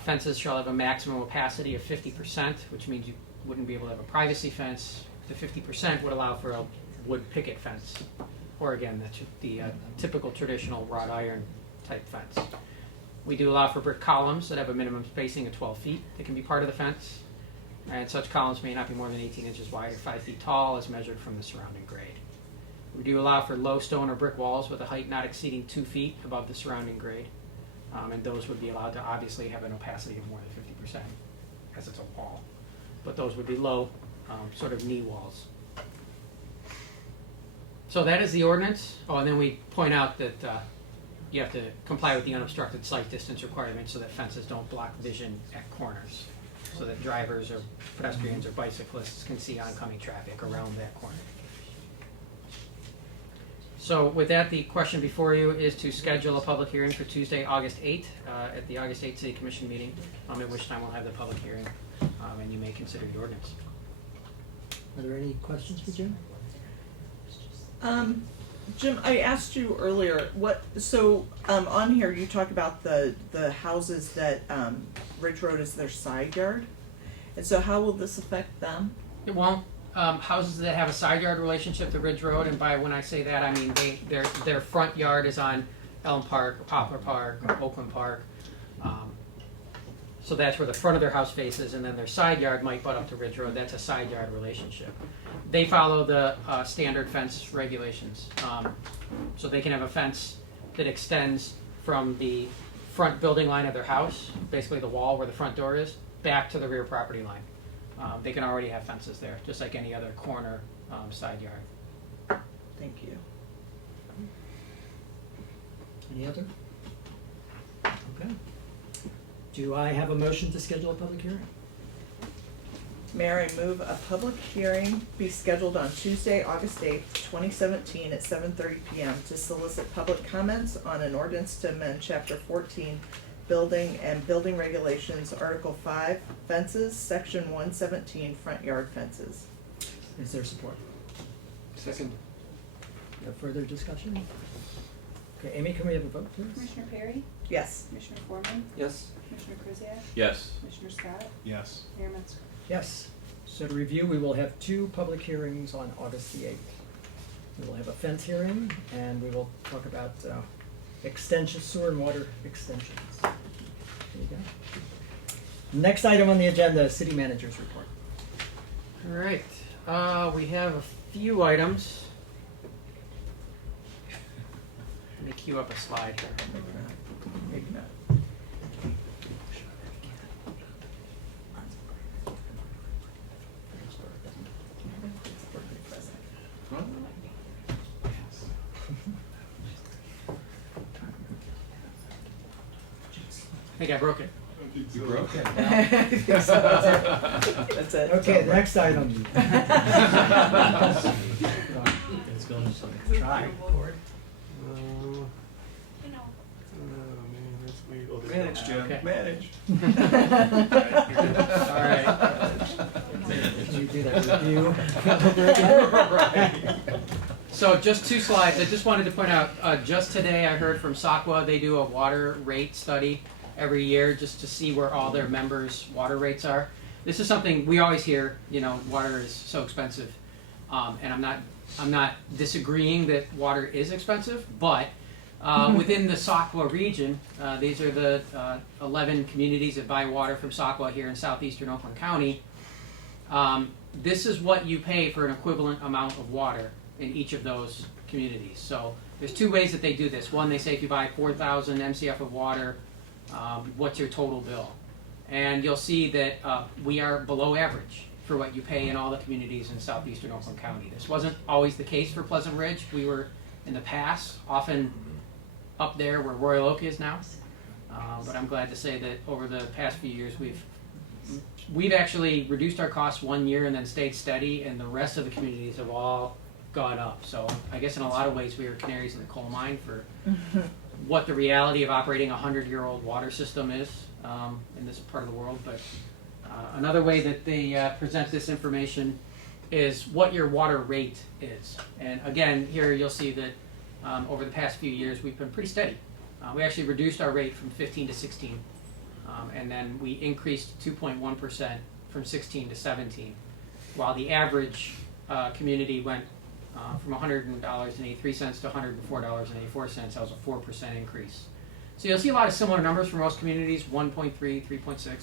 Fences shall have a maximum opacity of 50%, which means you wouldn't be able to have a privacy fence. The 50% would allow for a wood picket fence, or again, the typical traditional wrought iron type fence. We do allow for brick columns that have a minimum spacing of 12 feet that can be part of the fence, and such columns may not be more than 18 inches wide or 5 feet tall as measured from the surrounding grade. We do allow for low stone or brick walls with a height not exceeding 2 feet above the surrounding grade, and those would be allowed to obviously have an opacity of more than 50% as it's a wall, but those would be low, sort of knee walls. So that is the ordinance. Oh, and then we point out that you have to comply with the unobstructed sight distance requirement so that fences don't block vision at corners, so that drivers or pedestrians or bicyclists can see oncoming traffic around that corner. So with that, the question before you is to schedule a public hearing for Tuesday, August 8th, at the August 8th City Commission meeting, at which time we'll have the public hearing, and you may consider the ordinance. Are there any questions for Jim? Jim, I asked you earlier, on here you talk about the houses that, Ridge Road is their side yard, and so how will this affect them? It won't. Houses that have a side yard relationship to Ridge Road, and by when I say that, I mean their front yard is on Elm Park, or Poplar Park, or Oakland Park. So that's where the front of their house faces, and then their side yard might butt up to Ridge Road. That's a side yard relationship. They follow the standard fence regulations. So they can have a fence that extends from the front building line of their house, basically the wall where the front door is, back to the rear property line. They can already have fences there, just like any other corner side yard. Thank you. Any other? Okay. Do I have a motion to schedule a public hearing? Mayor, I move a public hearing be scheduled on Tuesday, August 8th, 2017 at 7:30 p.m. to solicit public comments on an ordinance to amend Chapter 14, Building and Building Regulations, Article 5, Fences, Section 117, Front Yard Fences. Is there support? Second. No further discussion? Okay, Amy, can we have a vote, please? Commissioner Perry? Yes. Commissioner Foreman? Yes. Commissioner Kuziak? Yes. Commissioner Scott? Yes. Mayor Metzger? Yes. So to review, we will have 2 public hearings on August the 8th. We will have a fence hearing, and we will talk about extension, sewer and water extensions. There you go. Next item on the agenda, city manager's report. All right. We have a few items. Let me queue up a slide here. Maybe not. I think I broke it. You broke it. That's it. Okay, the next item. It's going to Try. Manage, Jim, Okay. manage. All right. Can you do that review over again? So just 2 slides. I just wanted to point out, just today I heard from SACWA, they do a water rate study every year just to see where all their members' water rates are. This is something we always hear, water is so expensive. And I'm not disagreeing that water is expensive, but within the SACWA region, these are the 11 communities that buy water from SACWA here in southeastern Oakland County. This is what you pay for an equivalent amount of water in each of those communities. So there's 2 ways that they do this. One, they say if you buy 4,000 MCF of water, what's your total bill? And you'll see that we are below average for what you pay in all the communities in southeastern Oakland County. This wasn't always the case for Pleasant Ridge. We were, in the past, often up there where Royal Oak is now. But I'm glad to say that over the past few years, we've actually reduced our costs 1 year and then stayed steady, and the rest of the communities have all gone up. So I guess in a lot of ways we were canaries in the coal mine for what the reality of operating a 100-year-old water system is in this part of the world. But another way that they present this information is what your water rate is. And again, here you'll see that over the past few years we've been pretty steady. We actually reduced our rate from 15 to 16, and then we increased 2.1% from 16 to 17, while the average community went from $100.83 to $104.84. That was a 4% increase. So you'll see a lot of similar numbers for most communities: 1.3, 3.6,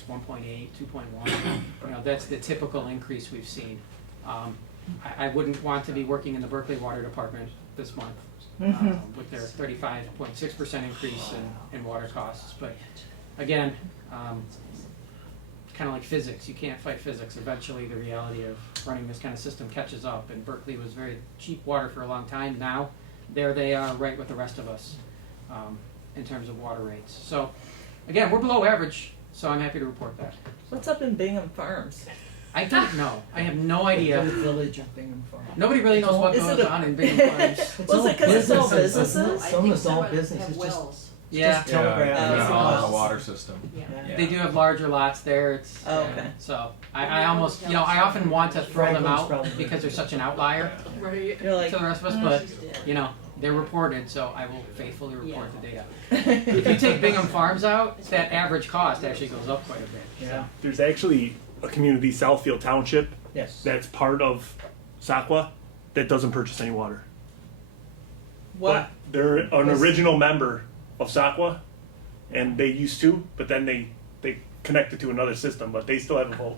1.8, 2.1. That's the typical increase we've seen. I wouldn't want to be working in the Berkeley Water Department this month with their 35.6% increase in water costs. But again, kind of like physics, you can't fight physics. Eventually the reality of running this kind of system catches up, and Berkeley was very cheap water for a long time. Now there they are right with the rest of us in terms of water rates. So again, we're below average, so I'm happy to report that. What's up in Bingham Farms? I don't know. I have no idea. The village of Bingham Farm. Nobody really knows what Is goes it a- on in Bingham Farms. Was it 'cause it's all businesses? It's almost all business. It's just, Yeah. just telegraph. Yeah, and on the walls. water system. Yeah. They do have larger lots there. It's Oh, okay. so I almost I often want to throw them Franklin's out probably because they're such an outlier You're like, to the rest of us, but they're reported, so I will faithfully report the data. If you take Bingham Farms out, that average cost actually goes up quite a bit. Yeah. There's actually a community, Southfield Township, Yes. that's part of SACWA that doesn't purchase any water. what? But they're an original member of SACWA, and they used to, but then they connected to another system, but they still have a vote.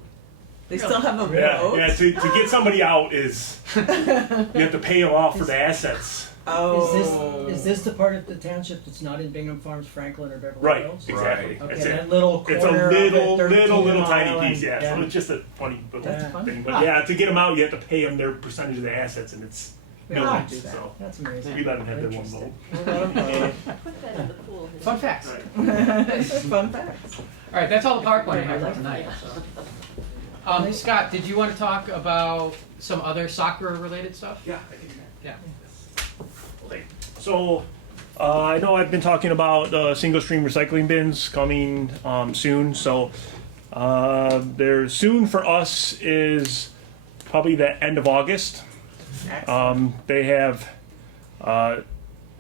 They still have a Yeah, vote? yeah. To get somebody out is you have to pay them off for the assets. Oh. Is this the part of the township that's not in Bingham Farms, Franklin, or Beverly Right, Hills? exactly. Okay, That's that it. little corner It's a of it, little 13 tiny mile piece, yeah. and- So it's just a funny little That's funny. thing. But yeah, to get them out, you have to pay them their percentage of the assets, and it's We don't millions. do that. So That's amazing. we let them have their one vote. We'll let 'em Put that in the pool. Fun facts. vote. Fun facts. All right, that's all the PowerPoint I have for tonight. So. Scott, did you want to talk about some other soccer-related stuff? Yeah, I think. Yeah. Okay. So I know I've been talking about single stream recycling bins coming soon. So they're soon for us is probably the end of August. They have a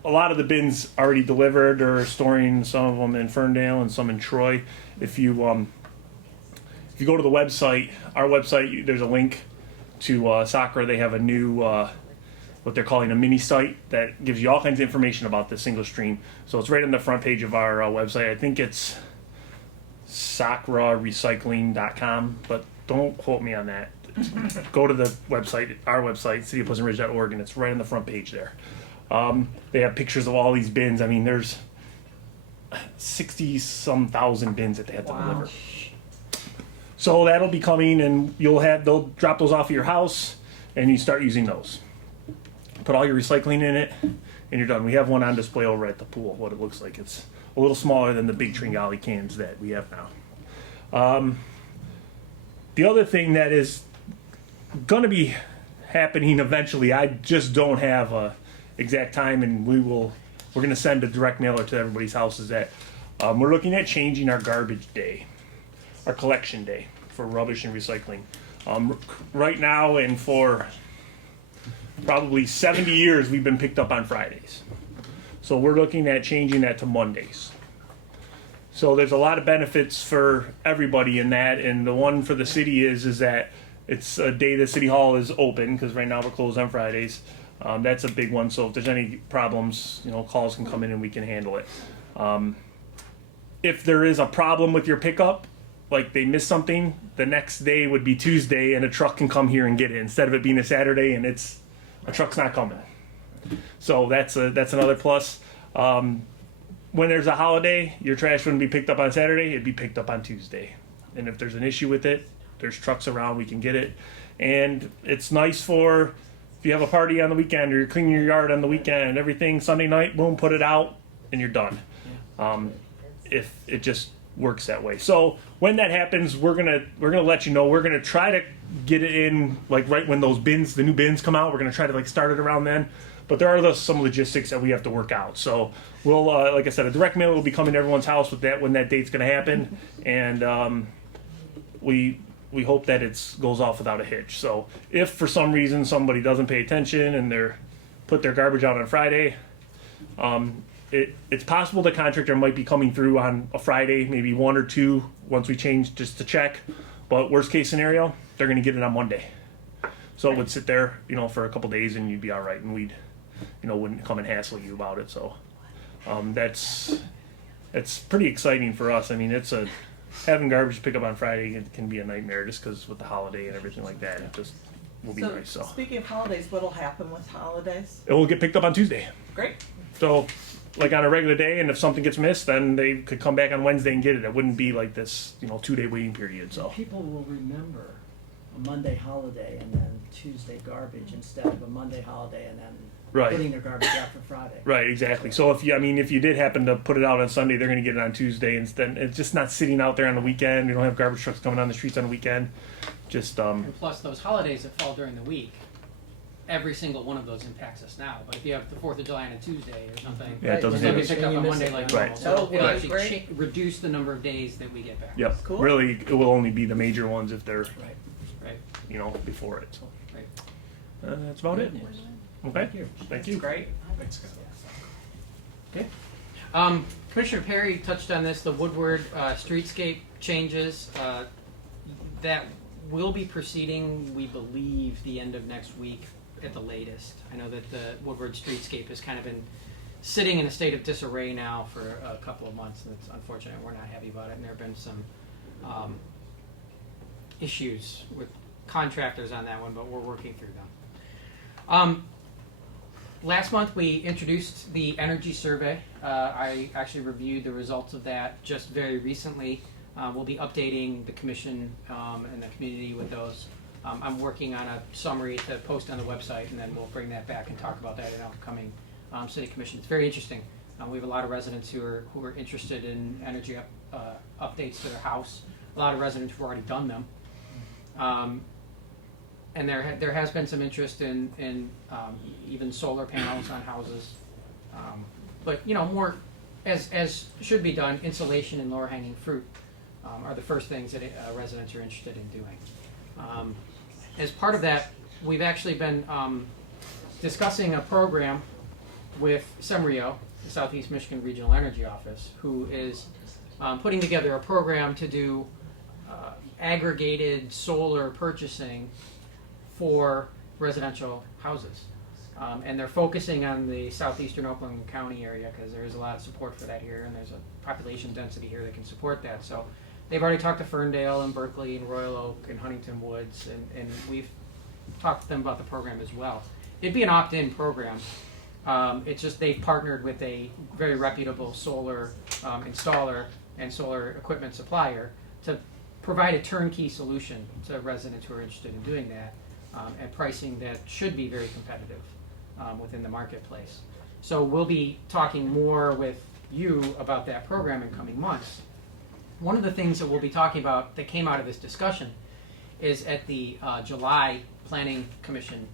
lot of the bins already delivered. They're storing some of them in Ferndale and some in Troy. If you go to the website, our website, there's a link to Soccer. They have a new what they're calling a mini site that gives you all kinds of information about the single stream. So it's right on the front page of our website. I think it's sacrarecycling.com, but don't quote me on that. Go to the website, our website, cityofpleasantridge.org, and it's right on the front page there. They have pictures of all these bins. I mean, there's 60-some thousand bins that they have to deliver. So that'll be coming, and they'll drop those off at your house, and you start using those. Put all your recycling in it, and you're done. We have one on display over at the pool, what it looks like. It's a little smaller than the big Tringali cans that we have now. The other thing that is going to be happening eventually, I just don't have a exact time, and we're going to send a direct mailer to everybody's house, is that we're looking at changing our garbage day, our collection day for rubbish and recycling. Right now, and for probably 70 years, we've been picked up on Fridays. So we're looking at changing that to Mondays. So there's a lot of benefits for everybody in that, and the one for the city is that it's a day the city hall is open, because right now we're closed on Fridays. That's a big one. So if there's any problems, calls can come in and we can handle it. If there is a problem with your pickup, like they miss something, the next day would be Tuesday, and a truck can come here and get it instead of it being a Saturday and a truck's not coming. So that's another plus. When there's a holiday, your trash wouldn't be picked up on Saturday, it'd be picked up on Tuesday. And if there's an issue with it, there's trucks around, we can get it. And it's nice for if you have a party on the weekend or you're cleaning your yard on the weekend and everything, Sunday night, boom, put it out and you're done. If it just works that way. So when that happens, we're gonna let you know. We're gonna try to get it in like right when those bins, the new bins come out. We're gonna try to like start it around then. But there are some logistics that we have to work out. So we'll, like I said, a direct mail will be coming to everyone's house with that when that date's gonna happen, and we hope that it goes off without a hitch. So if for some reason somebody doesn't pay attention and they're put their garbage out on Friday, it's possible the contractor might be coming through on a Friday, maybe 1 or 2 once we change just to check. But worst case scenario, they're going to get it on Monday. So it would sit there, for a couple days and you'd be all right, and we'd, wouldn't come and hassle you about it. So that's pretty exciting for us. I mean, having garbage pick up on Friday, it can be a nightmare just because with the holiday and everything like that. It just will be nice. So speaking of holidays, what'll happen with holidays? it will get picked up on Tuesday. Great. So, like on a regular day, and if something gets missed, then they could come back on Wednesday and get it. It wouldn't be like this, 2-day waiting period. So People will remember a Monday holiday and then Tuesday garbage instead of a Monday holiday and then Right. putting their garbage out for Friday. right, exactly. So if you did happen to put it out on Sunday, they're going to get it on Tuesday instead. It's just not sitting out there on the weekend. We don't have garbage trucks coming on the streets on the weekend. Just And plus those holidays that fall during the week, every single one of those impacts us now. But if you have the 4th of July on a Tuesday or something, Yeah, it doesn't it's going to be hit us. picked up You on miss Monday it. like Right. normal. So Oh, it'll okay, actually great. reduce the number of days that we get back. Yep. Cool. Really, it will only be the major ones if they're Right. before it. So Right. that's about it. Okay. Thank you. Thank you. Great. Thanks, Scott. Commissioner Perry touched on this, the Woodward streetscape changes. That will be proceeding, we believe, the end of next week at the latest. I know that the Woodward streetscape has kind of been sitting in a state of disarray now for a couple of months, and it's unfortunate we're not happy about it, and there have been some issues with contractors on that one, but we're working through them. Last month we introduced the energy survey. I actually reviewed the results of that just very recently. We'll be updating the commission and the community with those. I'm working on a summary to post on the website, and then we'll bring that back and talk about that in upcoming city commission. It's very interesting. We have a lot of residents who are interested in energy updates to their house. A lot of residents who've already done them. And there has been some interest in even solar panels on houses, but more as should be done. Insulation and lower hanging fruit are the first things that residents are interested in doing. As part of that, we've actually been discussing a program with SEMRIO, the Southeast Michigan Regional Energy Office, who is putting together a program to do aggregated solar purchasing for residential houses. And they're focusing on the southeastern Oakland County area because there is a lot of support for that here, and there's a population density here that can support that. So they've already talked to Ferndale and Berkeley and Royal Oak and Huntington Woods, and we've talked to them about the program as well. It'd be an opt-in program. It's just they've partnered with a very reputable solar installer and solar equipment supplier to provide a turnkey solution to residents who are interested in doing that. At pricing that should be very competitive within the marketplace. So we'll be talking more with you about that program in coming months. One of the things that we'll be talking about that came out of this discussion is at the July Planning Commission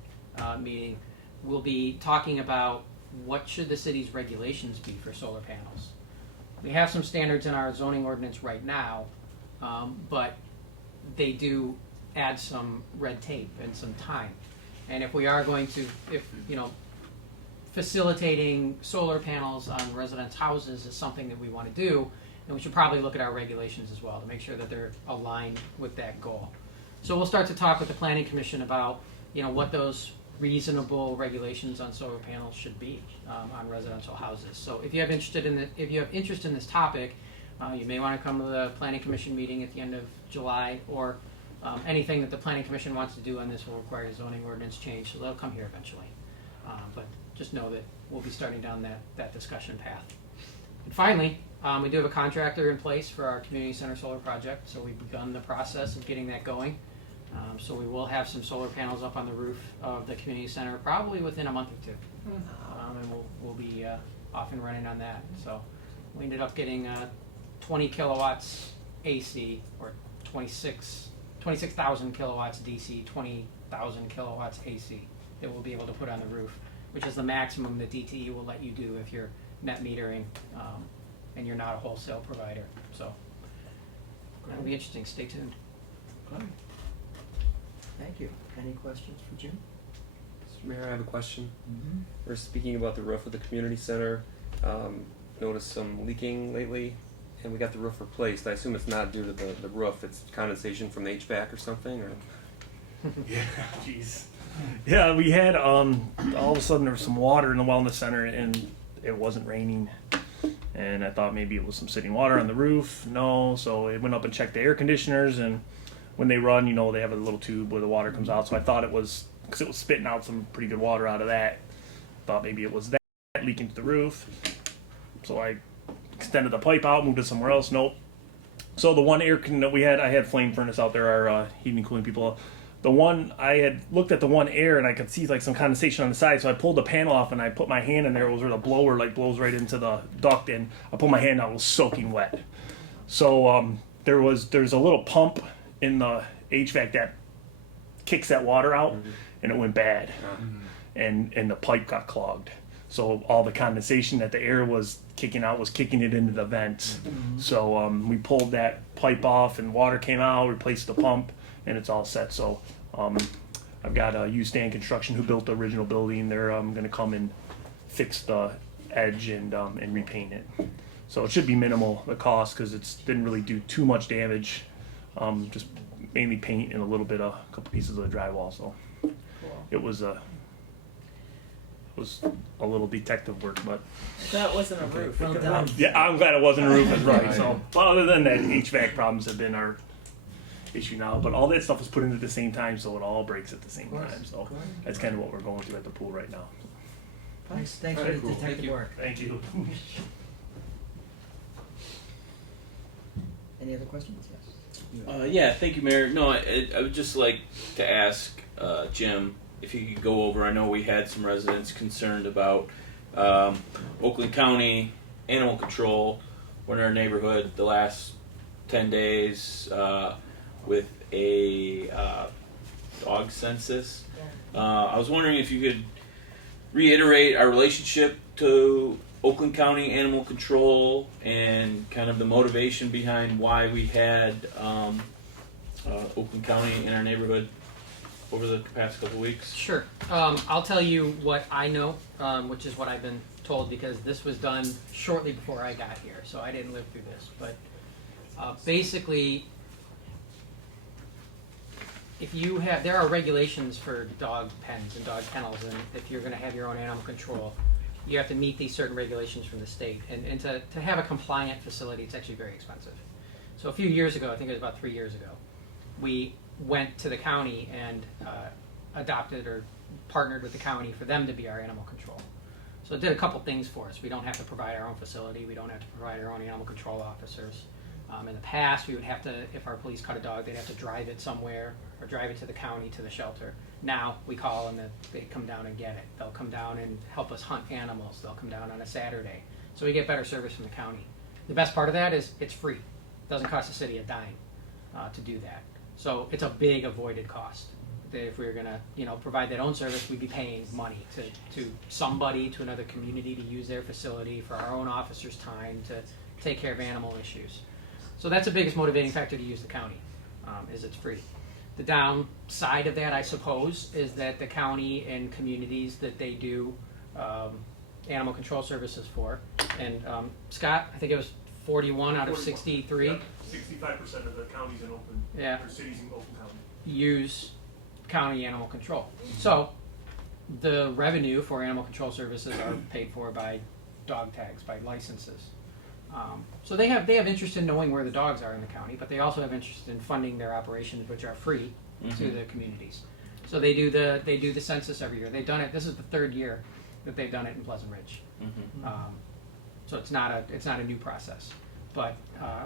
meeting, we'll be talking about what should the city's regulations be for solar panels. We have some standards in our zoning ordinance right now, but they do add some red tape and some time. And if we are going to, facilitating solar panels on residents' houses is something that we want to do, then we should probably look at our regulations as well to make sure that they're aligned with that goal. So we'll start to talk with the Planning Commission about, what those reasonable regulations on solar panels should be on residential houses. So if you have interest in this topic, you may want to come to the Planning Commission meeting at the end of July, or anything that the Planning Commission wants to do on this will require a zoning ordinance change, so they'll come here eventually. But just know that we'll be starting down that discussion path. And finally, we do have a contractor in place for our community center solar project, so we've begun the process of getting that going. So we will have some solar panels up on the roof of the community center probably within a month or two. And we'll be off and running on that. So we ended up getting 20 kilowatts AC, or 26 26,000 kilowatts DC, 20,000 kilowatts AC that we'll be able to put on the roof, which is the maximum that DTE will let you do if you're net metering and you're not a wholesale provider. So that'll be interesting. Stay tuned. Thank you. Any questions for Jim? Mr. Mayor, I have a question. We're speaking about the roof of the community center. Noticed some leaking lately, and we got the roof replaced. I assume it's not due to the roof, it's condensation from the HVAC or something, or? Yeah, jeez. Yeah, we had all of a sudden there was some water in the wellness center and it wasn't raining. And I thought maybe it was some sitting water on the roof. No, so I went up and checked the air conditioners, and when they run, you know, they have a little tube where the water comes out. So I thought it was, because it was spitting out some pretty good water out of that. Thought maybe it was that leaking to the roof. So I extended the pipe out, moved it somewhere else. Nope. So the one air that we had, I had Flame Furnace out there, our heating and cooling people. The one, I had looked at the one air and I could see like some condensation on the side, so I pulled the panel off and I put my hand in there. It was where the blower like blows right into the duct, and I pulled my hand out, it was soaking wet. So there's a little pump in the HVAC that kicks that water out, and it went bad, and the pipe got clogged. So all the condensation that the air was kicking out was kicking it into the vents. So we pulled that pipe off and water came out, replaced the pump, and it's all set. So I've got Stand Construction who built the original building. They're going to come and fix the edge and repaint it. So it should be minimal, the cost, because it didn't really do too much damage. Just mainly paint and a couple pieces of the drywall. So it was a little detective work, but That wasn't a roof. Well done. yeah, I'm glad it wasn't a roof. That's right. So, but other than that, HVAC problems have been our issue now. But all that stuff was put in at the same time, so it all breaks at the same time. So that's kind of what we're going through at the pool right now. Thanks for the detective Thank you. work. Thank you. Any other questions? Yes. Yeah, thank you, Mayor. No, I would just like to ask Jim if he could go over. I know we had some residents concerned about Oakland County Animal Control were in our neighborhood the last 10 days with a dog census. I was wondering if you could reiterate our relationship to Oakland County Animal Control and kind of the motivation behind why we had Oakland County in our neighborhood over the past couple weeks. Sure. I'll tell you what I know, which is what I've been told, because this was done shortly before I got here, so I didn't live through this. But basically, there are regulations for dog pens and dog kennels, and if you're going to have your own animal control, you have to meet these certain regulations from the state. And to have a compliant facility, it's actually very expensive. So a few years ago, I think it was about 3 years ago, we went to the county and adopted or partnered with the county for them to be our animal control. So it did a couple things for us. We don't have to provide our own facility. We don't have to provide our own animal control officers. In the past, we would have to, if our police caught a dog, they'd have to drive it somewhere or drive it to the county, to the shelter. Now we call them and they come down and get it. They'll come down and help us hunt animals. They'll come down on a Saturday. So we get better service from the county. The best part of that is it's free. It doesn't cost the city a dime to do that. So it's a big avoided cost. That if we were gonna, provide that own service, we'd be paying money to somebody, to another community to use their facility for our own officers' time to take care of animal issues. So that's the biggest motivating factor to use the county, is it's free. The downside of that, I suppose, is that the county and communities that they do animal control services for, and Scott, I think it was 41 out of 63. Yep. 65% of the counties in Oakland, or cities in Oakland County, use county animal control. So the revenue for animal control services are paid for by dog tags, by licenses. So they have interest in knowing where the dogs are in the county, but they also have interest in funding their operations, which are free to the communities. So they do the census every year. They've done it. This is the third year that they've done it in Pleasant Ridge. So it's not a new process. But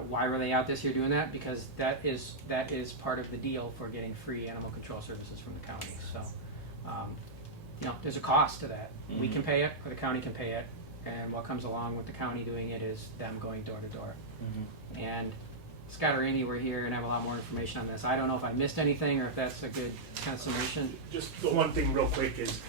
why were they out this year doing that? Because that is part of the deal for getting free animal control services from the county. So there's a cost to that. We can pay it, or the county can pay it. And what comes along with the county doing it is them going door to door. And Scott or Andy were here and have a lot more information on this. I don't know if I missed anything or if that's a good kind of summation. Just the one thing real quick is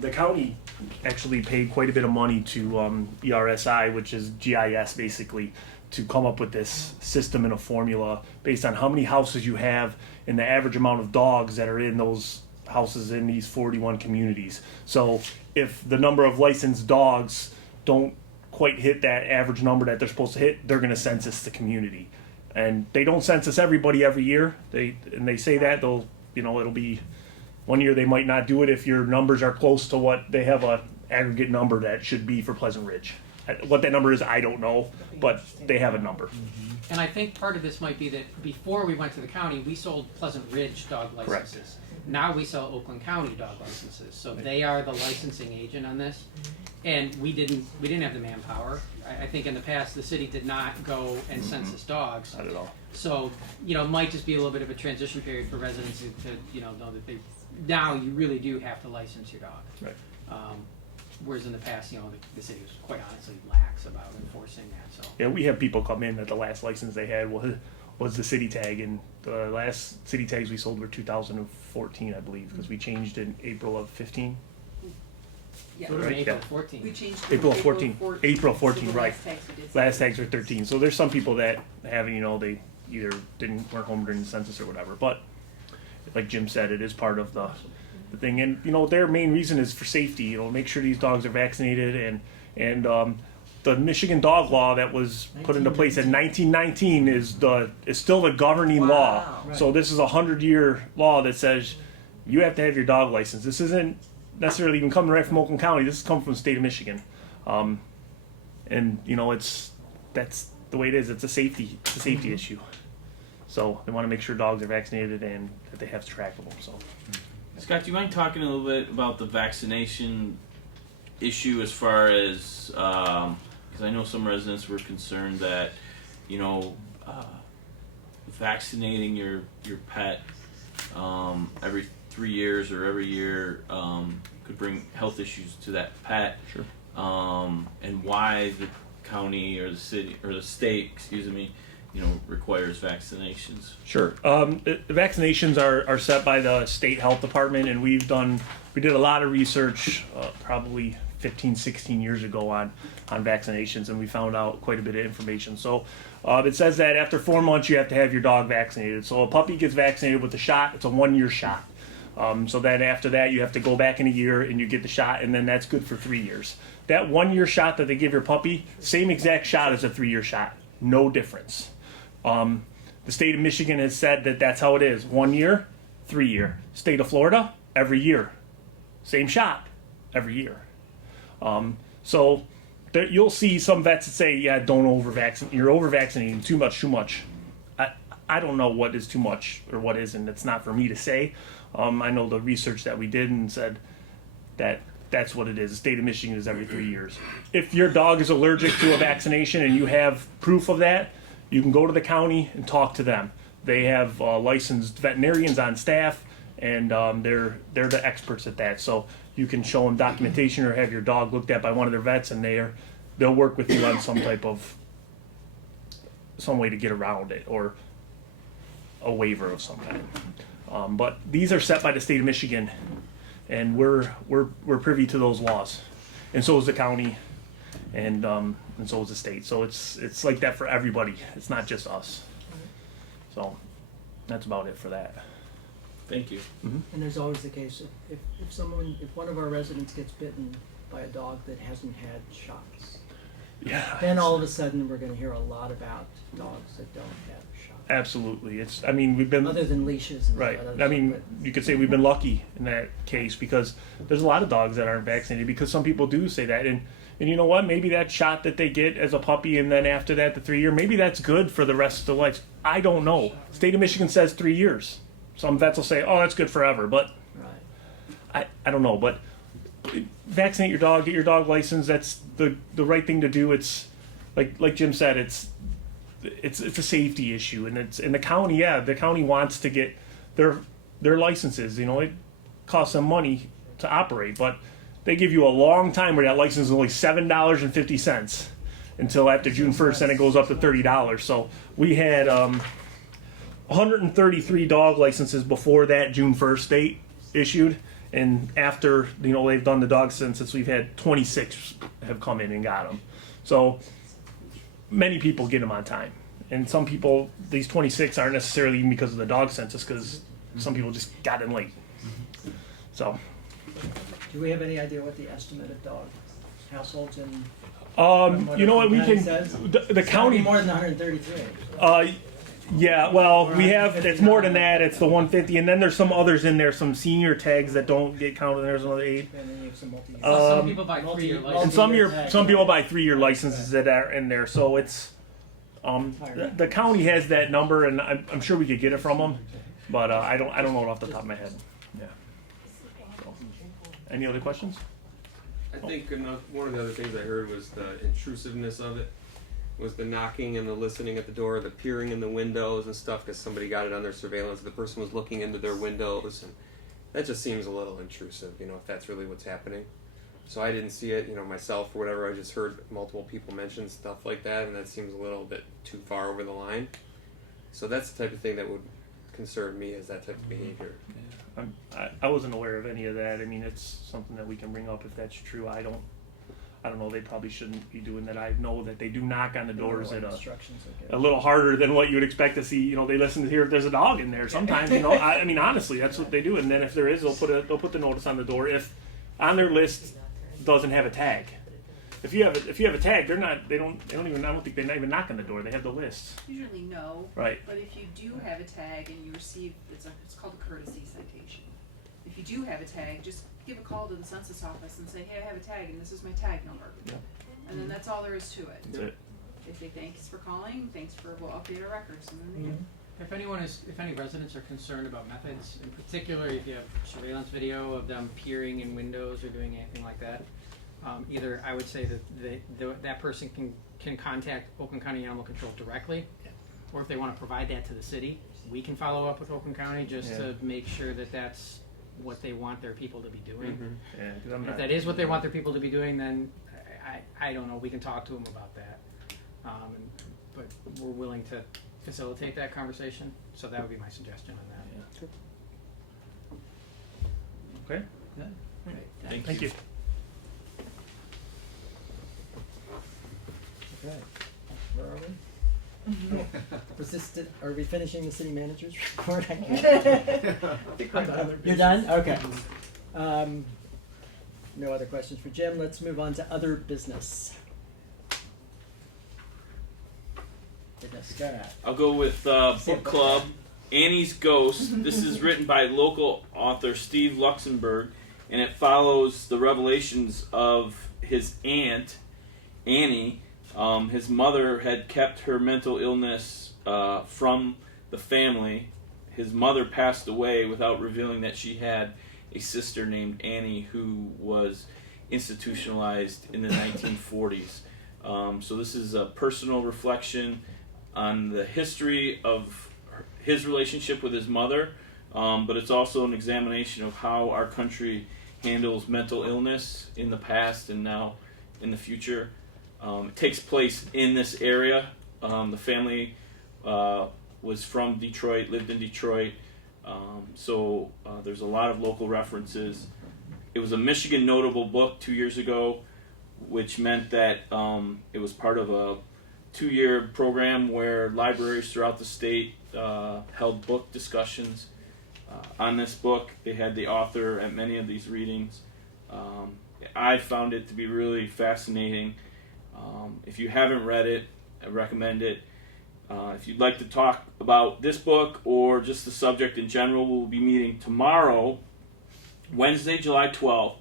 the county actually paid quite a bit of money to ERSI, which is GIS basically, to come up with this system and a formula based on how many houses you have and the average amount of dogs that are in those houses in these 41 communities. So if the number of licensed dogs don't quite hit that average number that they're supposed to hit, they're going to census the community. And they don't census everybody every year. They say that they'll, it'll be one year they might not do it if your numbers are close to what they have a aggregate number that should be for Pleasant Ridge. What that number is, I don't know, but they have a number. And I think part of this might be that before we went to the county, we sold Pleasant Ridge dog licenses. Correct. Now we sell Oakland County dog licenses, so they are the licensing agent on this. And we didn't have the manpower. I think in the past the city did not go and census dogs. Not at all. So it might just be a little bit of a transition period for residents to know that they now you really do have to license your dog. Right. Whereas in the past, the city was quite honestly lax about enforcing that. So Yeah, we have people come in that the last license they had was the city tag, and the last city tags we sold were 2014, I believe, because we changed in April of 15. yeah, Right, April yeah. 14. We changed April of 14. April of 14, So the right. last tax we did. Last tags were 13. So there's some people that haven't, they either weren't home during the census or whatever. But like Jim said, it is part of the thing, and their main reason is for safety. Make sure these dogs are vaccinated, and the Michigan dog law that was put into place in 1919 is still the governing law. Wow. So this is a 100-year law that says you have to have your dog license. This isn't necessarily even coming right from Oakland County. This is coming from the state of Michigan, and that's the way it is. It's a safety issue. So they want to make sure dogs are vaccinated and that they have track of them. So. Scott, do you mind talking a little bit about the vaccination issue as far as, because I know some residents were concerned that, vaccinating your pet every 3 years or every year could bring health issues to that pet. Sure. And why the county or the city or the state, requires vaccinations. Sure. The vaccinations are set by the state health department, and we did a lot of research probably 15, 16 years ago on vaccinations, and we found out quite a bit of information. So it says that after 4 months you have to have your dog vaccinated. So a puppy gets vaccinated with the shot. It's a 1-year shot. So then after that you have to go back in a year and you get the shot, and then that's good for 3 years. That 1-year shot that they give your puppy, same exact shot as a 3-year shot. No difference. The state of Michigan has said that that's how it is. 1 year, 3 year. State of Florida, every year. Same shot, every year. So you'll see some vets that say, yeah, don't over-vaccinate. You're over-vaccinating too much. I don't know what is too much or what isn't. It's not for me to say. I know the research that we did and said that that's what it is. The state of Michigan is every 3 years. If your dog is allergic to a vaccination and you have proof of that, you can go to the county and talk to them. They have licensed veterinarians on staff, and they're the experts at that. So you can show them documentation or have your dog looked at by one of their vets, and they'll work with you on some way to get around it or a waiver of some kind. But these are set by the state of Michigan, and we're privy to those laws, and so is the county. And so is the state. So it's like that for everybody. It's not just us. So that's about it for that. Thank you. And there's always the case if one of our residents gets bitten by a dog that hasn't had shots, Yeah. then all of a sudden we're going to hear a lot about dogs that don't have shots. Absolutely. We've been Other than leashes. And right. all that other stuff, You could say we've been lucky in that case because there's a lot of dogs that aren't vaccinated because some people do say that. And you know what? Maybe that shot that they get as a puppy and then after that, the 3 year, maybe that's good for the rest of their lives. I don't know. State of Michigan says 3 years. Some vets will say, oh, that's good forever. But Right. I don't know. But vaccinate your dog, get your dog license. That's the right thing to do. It's like Jim said, it's a safety issue. And it's in the county. Yeah, the county wants to get their licenses. It costs them money to operate. But they give you a long time where that license is only $7.50. until after June 1st, then it goes up to $30. So we had 133 dog licenses before that June 1st date issued, and after they've done the dog census, we've had 26 have come in and got them. So many people get them on time, and some people, these 26 aren't necessarily even because of the dog census, because some people just got in late. So. Do we have any idea what the estimate of dog households in? You know what, we can, Says? the It's gotta county, be more than 133. yeah, well, we have, it's more than that, it's the 150, and then there's some others in there, some senior tags that don't get counted, there's another 8. And then you have some multi. Some people buy 3-year licenses. And some people buy 3-year licenses that are in there, so it's, the county has that number, and I'm sure we could get it from them, but I don't know it off the top of my head. Yeah. So, any other questions? I think one of the other things I heard was the intrusiveness of it, was the knocking and the listening at the door, the peering in the windows and stuff, because somebody got it on their surveillance. The person was looking into their windows, and that just seems a little intrusive, if that's really what's happening. So I didn't see it, myself or whatever. I just heard multiple people mention stuff like that, and that seems a little bit too far over the line. So that's the type of thing that would concern me, is that type of behavior. I wasn't aware of any of that. I mean, it's something that we can bring up if that's true. I don't know. They probably shouldn't be doing that. I know that they do knock on the doors at a little harder than what you would expect to see. They listen to hear if there's a dog in there. Sometimes, I mean, honestly, that's what they do. And then if there is, they'll put the notice on the door. If on their list doesn't have a tag. If you have a tag, they don't even, I don't think they even knock on the door. They have the list. Usually no. Right. But if you do have a tag and you receive, it's called a courtesy citation. If you do have a tag, just give a call to the census office and say, hey, I have a tag and this is my tag number. Yep. And then that's all there is to it. That's it. They say thanks for calling, we'll update our records, and then they do. If any residents are concerned about methods, in particular if you have surveillance video of them peering in windows or doing anything like that, either I would say that that person can contact Oakland County Animal Control directly, or if they want to provide that to the city, we can follow up with Oakland County just to make sure that that's what they want their people to be doing. Mm-hmm. Yeah, if that is what they want their people to be doing, then I don't know. We can talk to them about that, but we're willing to facilitate that conversation. So that would be my suggestion on that. Yeah. Okay. Yeah. Thank you. Okay. Where are we? Are we finishing the city manager's report? I think we're done. You're done? Okay. No other questions for Jim. Let's move on to other business. I'll go with book club, Annie's Ghost. This is written by local author Steve Luxembourg, and it follows the revelations of his aunt, Annie. His mother had kept her mental illness from the family. His mother passed away without revealing that she had a sister named Annie who was institutionalized in the 1940s. So this is a personal reflection on the history of his relationship with his mother, but it's also an examination of how our country handles mental illness in the past and now in the future. It takes place in this area. The family was from Detroit, lived in Detroit, so there's a lot of local references. It was a Michigan Notable Book 2 years ago, which meant that it was part of a 2-year program where libraries throughout the state held book discussions on this book. They had the author at many of these readings. I found it to be really fascinating. If you haven't read it, I recommend it. If you'd like to talk about this book or just the subject in general, we'll be meeting tomorrow, Wednesday, July 12th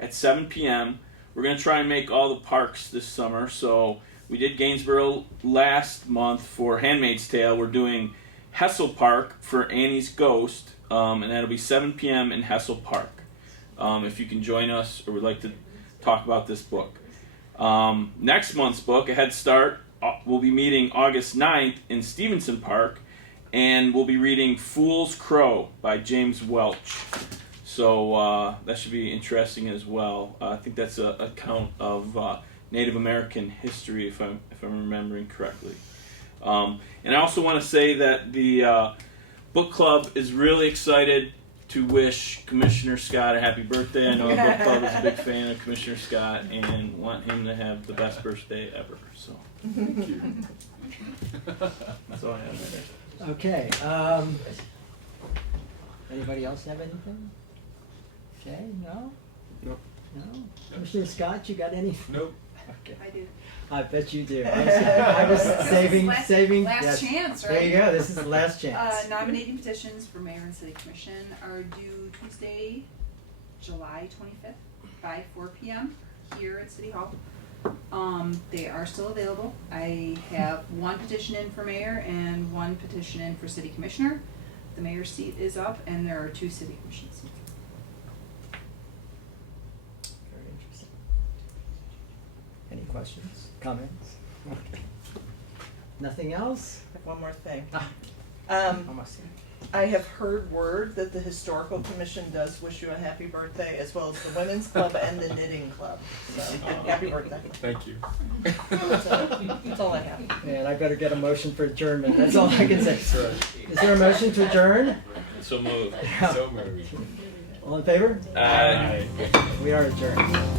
at 7 p.m. We're going to try and make all the parks this summer. So we did Gainsborough last month for Handmaid's Tale. We're doing Hessel Park for Annie's Ghost, and that'll be 7 p.m. in Hessel Park. If you can join us or would like to talk about this book. Next month's book, A Head Start, we'll be meeting August 9th in Stevenson Park, and we'll be reading Fool's Crow by James Welch. So that should be interesting as well. I think that's an account of Native American history, if I'm remembering correctly. And I also want to say that the book club is really excited to wish Commissioner Scott a happy birthday. I know our book club is a big fan of Commissioner Scott and want him to have the best birthday ever. So Thank you. that's all I have there. Okay, anybody else have anything? Okay, no? Nope. No? Commissioner Scott, you got anything? Nope. Okay. I do. I bet you do. I was saving. Last Yes. chance, right? There you go, this is the last chance. Nominating petitions for mayor and city commission are due Tuesday, July 25th by 4 p.m. here at City Hall. They are still available. I have one petition in for mayor and one petition in for city commissioner. The mayor's seat is up and there are 2 city commission seats. Very interesting. Any questions, comments? Nothing else? One more thing. Almost. I have heard word that the Historical Commission does wish you a happy birthday, as well as the Women's Club and the Knitting Club. So, happy birthday. Thank you. That's all I have. And I better get a motion for adjournment. That's all I can say. Is there a motion to adjourn? So moved. So moved. All in favor? Aye. We are adjourned.